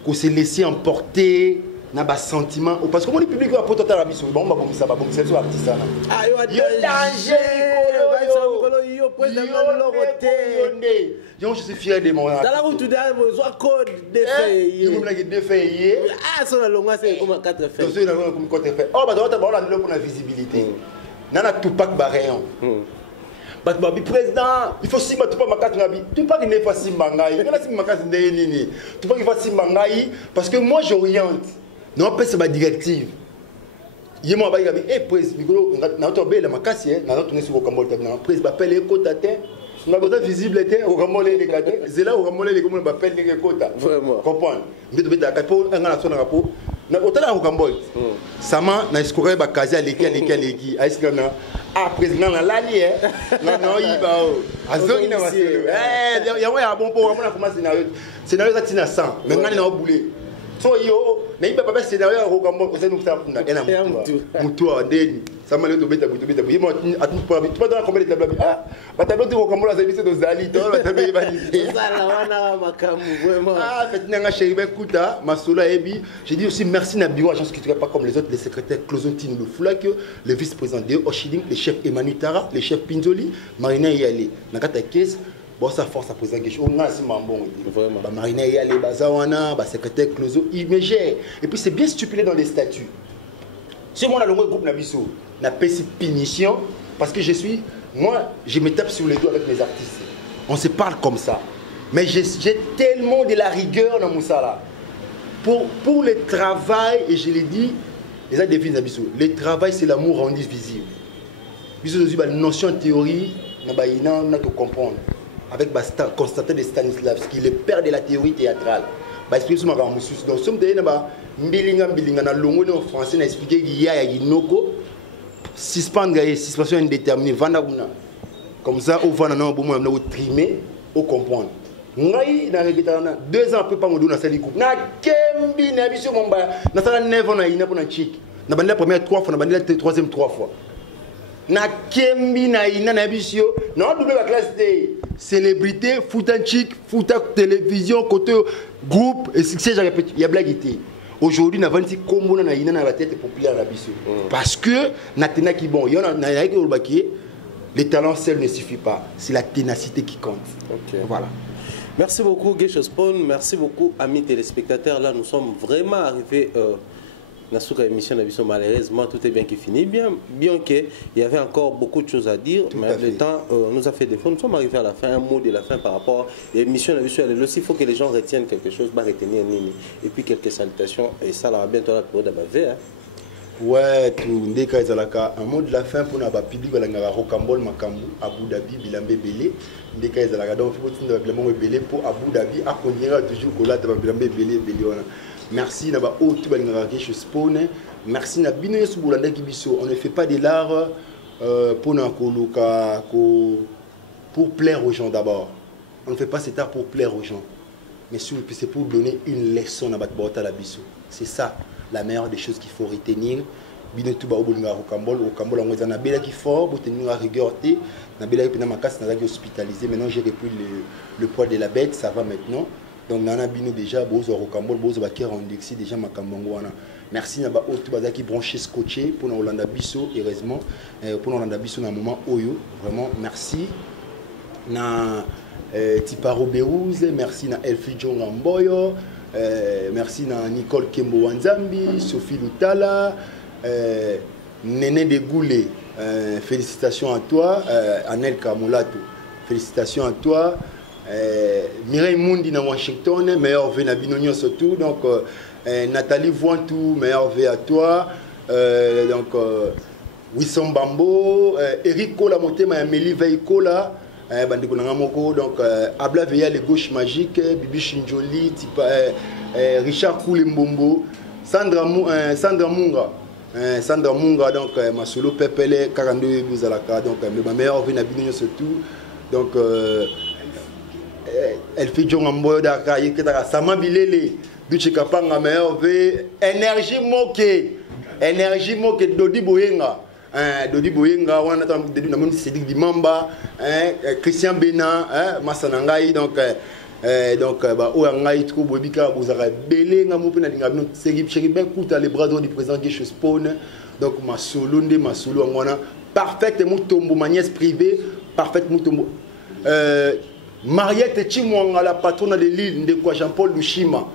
qu'on se laisser emporter dans les sentiments. Parce que mon public va porter la mission. Bon, ça va, c'est sur l'artisanat. Ah, il y a danger. Je suis fier de mon art. Dans la route, tu as besoin de code de feuilles. Il y a des feuilles. Ah, ça, la longueur, c'est comme 4 feuilles. C'est comme 4 feuilles. Oh, bah, tu as la visibilité. Nana Tupac Barrayon. Président, il faut simba tupa makati ngabi. Tupa qui n'est pas simba ngai. Ngana simba makati ndeye nini. Tupa qui va simba ngai parce que moi j'oriente. Non pas c'est ma directive. Yemo ba ngabi président mikolo na to bela makasi na to ngesi ko kambola na président appelle ekota te. Na bota visible te o kambola le kate. Zela o kambola le komo ba appelle le ekota. Vraiment. Comprendre. Mbeto beta ka po ngana sona rapo. Na otala ko kambola. Sama na iskore ba kazi aleki. Aiska na président na lali non il va azoki na maselo ya bon pour on a commencé scénario ça tina 100 mais ngani na obulé so yo na iba papa scénario ko kambo ko senu ça na ena mutu ndeni sama leo beta yimo atu pour dans combien de tableaux ba tableau ko kambo la service de zali to ba tableau ba sala wana makamu vraiment maintenant nga chéri bekuta masolo ebi j'ai dit aussi merci na bureau agence qui pas comme les autres les secrétaires Closantine le Foulak le vice-président de Oshiding le chef Emmanuel Tara le chef Pinzoli Marina Yale na kata caisse bon ça force à poser quelque chose on a si mambo vraiment ba Marina Yale bazawana ba secrétaire Closo il me gère et puis c'est bien stipulé dans les statuts si moi on a le groupe na biso na pesi punition parce que moi je me tape sur les doigts avec mes artistes on se parle comme ça mais j'ai tellement de la rigueur dans mon sala pour le travail et je l'ai dit les adeptes na biso le travail c'est l'amour rendu visible biso aussi une notion de théorie na ba ina na to comprendre avec Constantin de Stanislavski le père de la théorie théâtrale ba expliquer sur ma mususu donc somme de na ba mbilinga na longo en français na expliquer qu'il y a inoko suspension indéterminée vanda kuna comme ça au vanda na bomo na trimer au comprendre ngai na regretana 2 ans après pas mo na sali coupe na kembi na biso momba na sala 9 ans na ina pour na chic na bandi la première 3 fois na bandi la troisième 3 fois na kembi na ina na biso na double la classe de célébrité foot chic foot télévision côté groupe et succès je répète il y a blaguité aujourd'hui na vandi kombo na ina na la tête populaire la biso parce que na tena ki bon yo na yaki olbaki les talents seuls ne suffit pas c'est la ténacité qui compte. Okay. Voilà. Merci beaucoup Gecho Spawn, merci beaucoup amis téléspectateurs. Là nous sommes vraiment arrivés dans cette émission d'émission. Malheureusement tout est bien qui finit, bien qu'il y avait encore beaucoup de choses à dire, tout mais le temps nous a fait défaut. Nous sommes arrivés à la fin, un mot de la fin par rapport à l'émission d'émission. Il faut que les gens retiennent quelque chose, retenir Nini, et puis quelques salutations, et ça là bientôt la période de ma vie. Ouais, tout. Ndeka ezalaka un mot de la fin pour na ba public balanga Rocambole Makambu Abu Dhabi Bilambe Belé. Ndeka ezalaka donc faut tinda Bilambe Belé pour Abu Dhabi a continuer toujours kola ta Bilambe Belé wana. Merci na ba auto balanga ke Spawn. Merci na bino yesu bolanda ki biso. On ne fait pas de l'art pour na koluka pour plaire aux gens d'abord. On ne fait pas cet art pour plaire aux gens. Mais c'est pour donner une leçon à Batbota la biso. C'est ça la meilleure des choses qu'il faut retenir. Bino tuba obolinga Rocambole on est en abela qui fort pour tenir la rigueur té na bela qui na makas na hospitalisé. Maintenant j'ai repris le poids de la bête, ça va maintenant. Donc nana bino déjà bozo Rocambole bozo ba ki rendexi déjà makambongo wana. Merci na ba auto baza qui branché scotché pour na Olanda biso heureusement pour na Olanda biso na moment oyo vraiment merci na Tiparo Berouz, merci na Elfi Jonga Mboyo. Merci à Nicole Kembo Wanzambi, Sophie Lutala, Néné Degoulé, félicitations à toi, Anel Kamolato, félicitations à toi, Mireille Mundi na Washington, meilleur vœu na Binonio surtout, donc Nathalie Vointou, meilleur vœu à toi, donc Wissam Bambo, Eric Kola Motema, Amélie Veikola. Donc Abla Veya les gauches magiques, Bibi Shinjoli, Richard Koulembombo, Sandra Munga, donc ma solo Pepele 42 Bouzalaka, donc ma meilleure vie n'abîme surtout, donc elle fait John Amboyo Daka, Yeketara Sama Bilele, Duchikapanga meilleure vie, énergie moke, Dodi Boyenga. Dodi Boyenga, on a même Cédric Dimamba, Christian Bena, Massanangaï, donc Oyangaï, Trou, Bobika, Bozara, Belé, Namopena, Série bien coûte les bras du président Guécho Spawn, donc ma solo, on a parfaite Moutombo, ma nièce privée, parfaite Moutombo. Mariette Chimwanga, la patronne de l'île, de quoi Jean-Paul Lushima.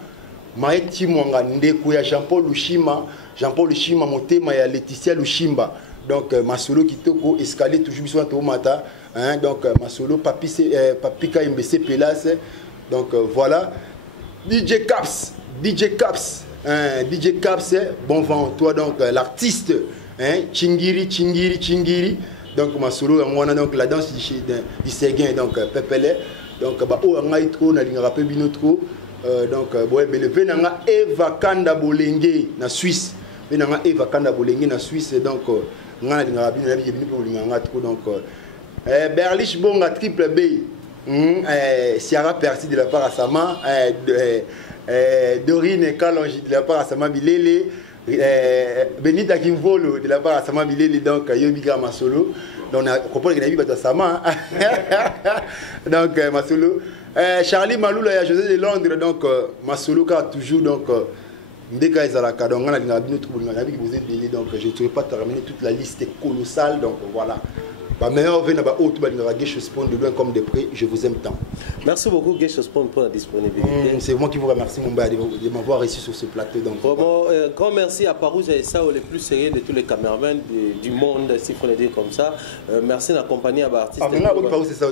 Mariette Chimwanga, de quoi Jean-Paul Lushima, Motema et Laetitia Lushimba. Donc ma solo qui toko escalier toujours sur un mata, hein, donc ma solo Papika MBC Pelas, donc voilà. DJ Caps, bon vent toi donc l'artiste, hein, Chingiri, donc ma solo on a donc la danse du Séguin donc Pepele, donc bah oh on a trop na linga rappel bino trop, donc boy belevé nanga Eva Kanda Bolenge na Suisse, nanga Eva Kanda Bolenge na Suisse donc donc Berlich Bonga triple B, Ciara Percy de la part à Sama, Dorine Kalonji de la part à Sama Bilele, Benita Kimvolo de la part à Sama Bilele, donc Yobiga Masolo, donc on comprend qu'il y a eu à Sama, donc Masolo, Charlie Maloula et José de Londres, donc Masolo car toujours donc. Donc je ne vais pas terminer toute la liste colossale, donc voilà. Comme de près, je vous aime tant. Merci beaucoup Guécho Spawn pour la disponibilité. C'est moi qui vous remercie Mumba de m'avoir reçu sur ce plateau. Donc, vraiment, grand merci à Parouze et ça, les plus sérieux de tous les caméramans du monde, s'il faut le dire comme ça. Merci d'accompagner à l'artiste.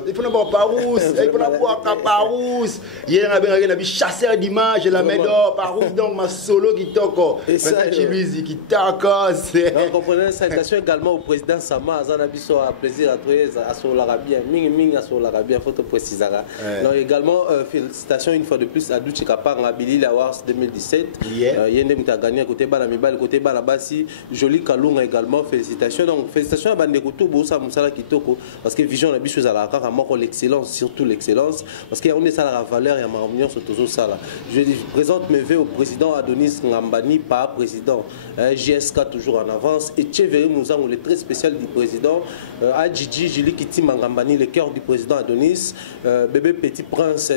Il faut n'avoir Parouze, il faut n'avoir Parouze. Il y a un chasseur d'images, la médor, Parouze, donc ma solo qui toque. Et ça, qui toque. Vous comprenez, salutation également au président Sama, Azanabiso, à plaisir à trouver à sur l'Arabie, Ming à sur l'Arabie, il faut te préciser. Donc également, félicitations une fois de plus à Douchi Kapang, Billy Lawars 2017. Yendem qui a gagné côté Banamibal, côté Banabasi, Joli Kalunga également, félicitations. Donc félicitations à Bandekuto, Boussa Moussala Kitoko, parce que Vision a bis à la carte, à l'excellence, surtout l'excellence, parce qu'il y a une salle à valeur et à ma réunion sur tout ça. Je présente mes vœux au président Adonis Ngambani, pas président, JSK toujours en avance, et Tcheveri Mouzang, le très spécial du président, Adjidji, Julie Kiti Ngambani, le cœur du président Adonis, bébé Petit Prince,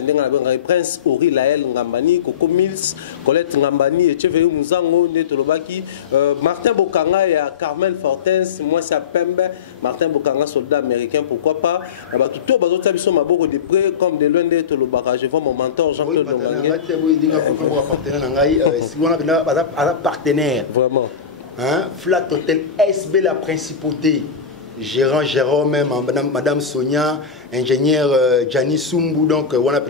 Prince Ori Laël Ngambani, Coco Mills, Colette Ngambani, et Tcheveri Mouzango, Netolobaki, Martin Bokanga et Carmel Fortens, moi c'est Pembe, Martin Bokanga, soldat américain, pourquoi pas. Tout le monde sont beaucoup de près, comme de loin de Tolobaka. Je vois mon mentor Jean-Claude Longangue. Partenaire. Vraiment. Flat Hotel SB la principauté. Gérant Jérôme, Madame Sonia, ingénieur Gianni Sumbu, donc on a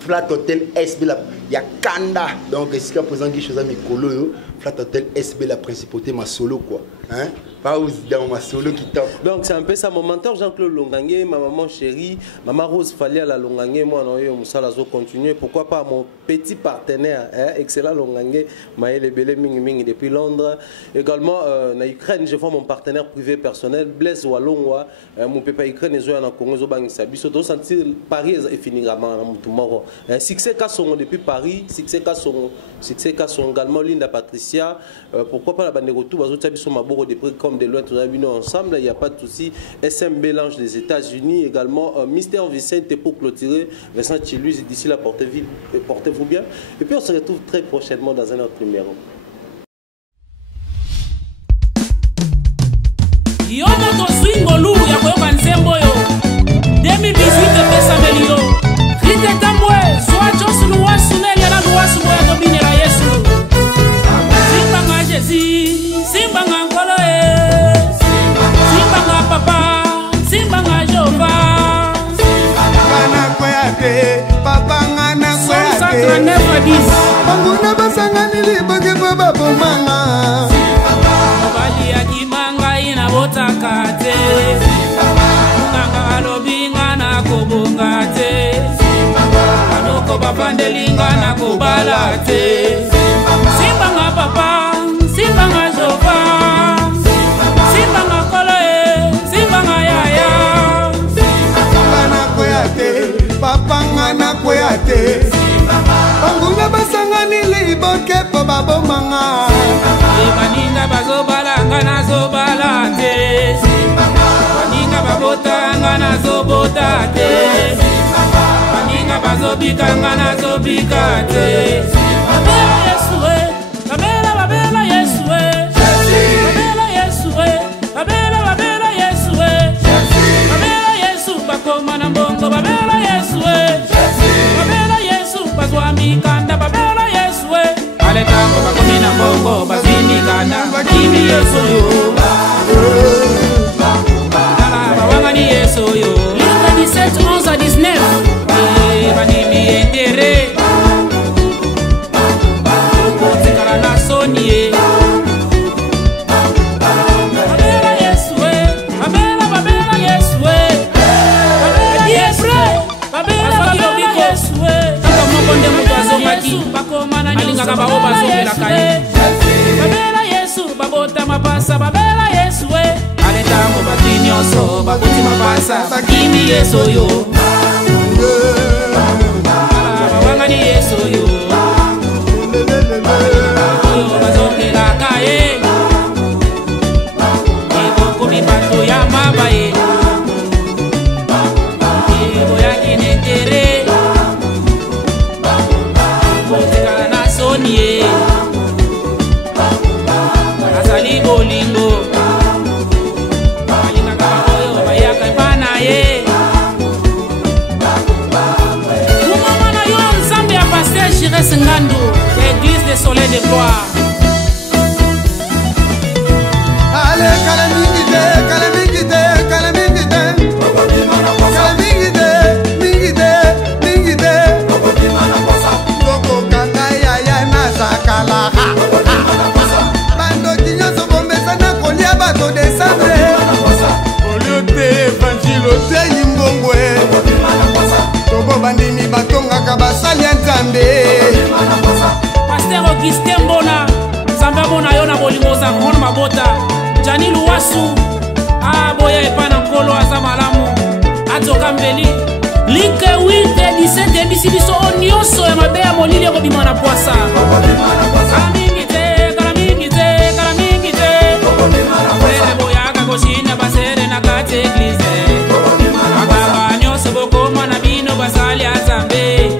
Flat Hotel SB, il y a Kanda, donc ici qu'à présent, il y a des choses à Mikolo, Flat Hotel SB, la principauté, ma solo quoi. Hein? Pas dans ma solo qui tape. Donc c'est un peu ça, mon mentor Jean-Claude Longangé, ma maman chérie, maman Rose Fallait à la Longangé, moi non, Moussa Lazo continuer. Pourquoi pas mon petit partenaire, hein, excellent Longangé, Maël Ebele Ming depuis Londres. Également, en Ukraine, je vois mon partenaire privé personnel, Blaise Walongwa, mon papa Ukraine, ils ont un Congo, ils ont un Sabi, surtout sentir Paris est fini vraiment, tomorrow. Succès Kasson depuis Paris, succès Kasson également, Linda Patricia, pourquoi pas la bande de retour, ils sont maboro des prix comme de loin, tout ensemble, il n'y a pas de souci. SMB Lange des États-Unis, également Mister Vicente pour clôturer. Vincent Chiluis, d'ici là, portez-vous bien. Et puis on se retrouve très prochainement dans un autre numéro. Yo moto swing olu ya koyoka nzembo yo 2018 pesa melio Rite tambwe soa Josu luwasu neli ala luwasu moya domine la Yesu Simba nga Jezi Simba nga Nkolo Simba nga Papa Simba nga Jehova Simba nga kweyate Papa nga na kweyate 139 Banguna basanga niliboge baba bomanga Obali ya kimanga ina botakate Nganga alobinga na kobongate Anoko bapandelinga na kobalate Simba nga Papa Simba nga Jehova Simba nga Nkolo Simba nga Yaya Simba na kweyate Papa nga na kweyate Banguna basanga niliboge baba bomanga Baninga bazobalanga na zobalate Baninga babotanga na zobotate Baninga bazobikanga na zobikate Babela Yesu Babela Yesu Babela Yesu Babela Yesu Babela Yesu bakoma na mbongo Babela Yesu Babela Yesu bazwami kanda Babela Yesu Ale tango bakomina mbongo bazini kanda bakimi Yesu yo Bawanga ni Yesu yo Luc 17, 11 à 19 Banimi entere Okotikala na sonie Babela Yesu Babela Yesu Babela Yesu Babela Yesu Kaka mwakonde mutu azongaki Alinga kaba oba zongela kaye Babela Yesu babota mapasa Babela Yesu Aletango bakinyoso bakuti mapasa Bakimi Yesu yo Bawanga ni Yesu yo Bazongela kaye Ego kumipato ya mabaye Ego ya kinetere Otekala na sonie Azali bolingo Alinga kaba oyo bayaka ipana ye Kumama na yo nzambe ya Pasteur Jires Ngandu Église des Soleils de Gloire Ale kalamingite kalamingite kalamingite kalamingite mingite Toko kanga ya na sakala Bando kinyoso bombesa na kolia bato descendre Oliote evangile te yimbongwe Tobo bandimi batongaka basali ya Nzambe Pasteur Augustin Mbona Nzambe abona yo na bolingo za Ron Mabota Jani Luwasu Aboya epana Nkolo aza malamu Atoka mbeli Like 8 17 bisi biso onyoso ya mabe ya molili ekobima na poasa Kalamingite Frere boyaka koshina basere na kati eglize Akaba nyose bokoma na bino basali ya Nzambe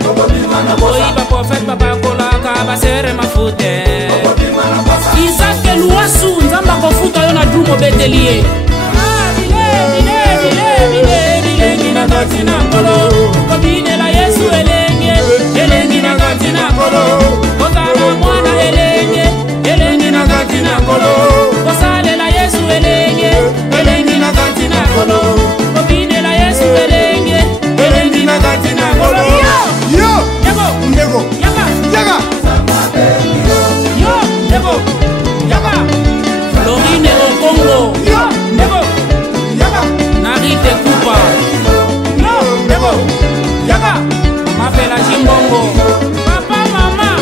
Boyiba profete babakolaka basere mafute Isaac Luwasu Nzamba kofuta yo na drumo betelie Elengi na kati na Nkolo Kobine la Yesu elengi na kati na Nkolo Kotala mwana elengi na kati na Nkolo Kosale la Yesu elengi na kati na Nkolo Kobine la Yesu elengi na kati na Nkolo Yo! Ndego! Yaga! Yaga! Yo! Ndego! Yaga, m'appelle Jimbongo. Papa, maman,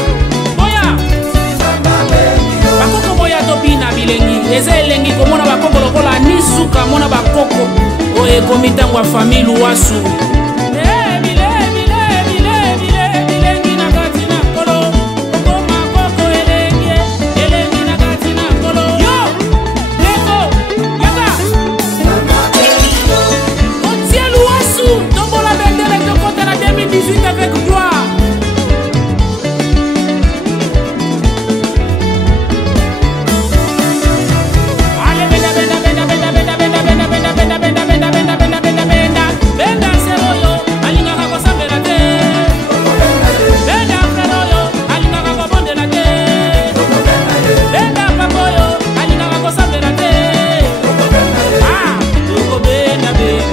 boya. Bakoko boya topina bilengi. Eze elengi komona bakoko lokola nisuka mona bakoko. Oye komitangwa famille wasu. Avec gloire. Allez, benda, benda, benda, benda, benda, benda, benda, benda, benda, benda, benda, benda, benda, benda, benda, benda, seroyo, alinga kako sambela te. Benda freroyo, alinga kako bondela te. Benda papoyo, alinga kako sambela te. Ah, tuko benda, benda.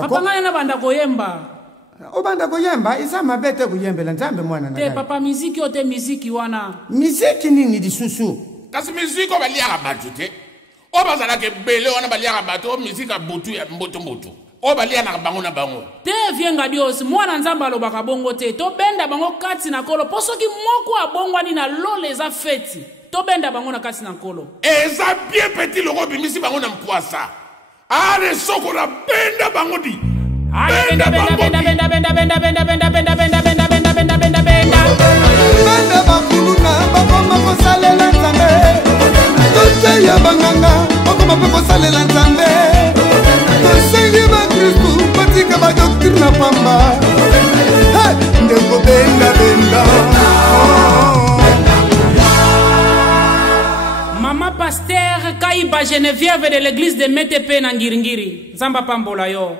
Papa ngana banda koyemba. Obanda koyemba isa mabete kuyembela nzambe mwana na. Te papa muziki ote muziki wana. Muziki nini disusu? Kasi muziki obaliaka batu te. Obazala ke bele wana baliaka batu muziki butu ya mboto mboto. Obalia na bango na bango. Te vienga Dios mwana nzamba lobaka bongo te. To benda bango kati na kolo. Poso ki moko abongo ni na lole za feti. To benda bango na kati na kolo. Eza bien petit loko bimisi bango na mkwasa. Ale soko na benda bango di. Benda benda benda benda benda benda benda benda benda benda benda benda benda benda benda. Benda bakuluna bakoma kosalela nzambe. Tote ya banganga bakoma kosalela nzambe. Tosengi ba Kristu batika ba doctrine pamba. Ndeko benda benda. Mama Pasteur Kaiba Geneviève de l'église de Metepe na Ngiringiri. Zamba pambola yo.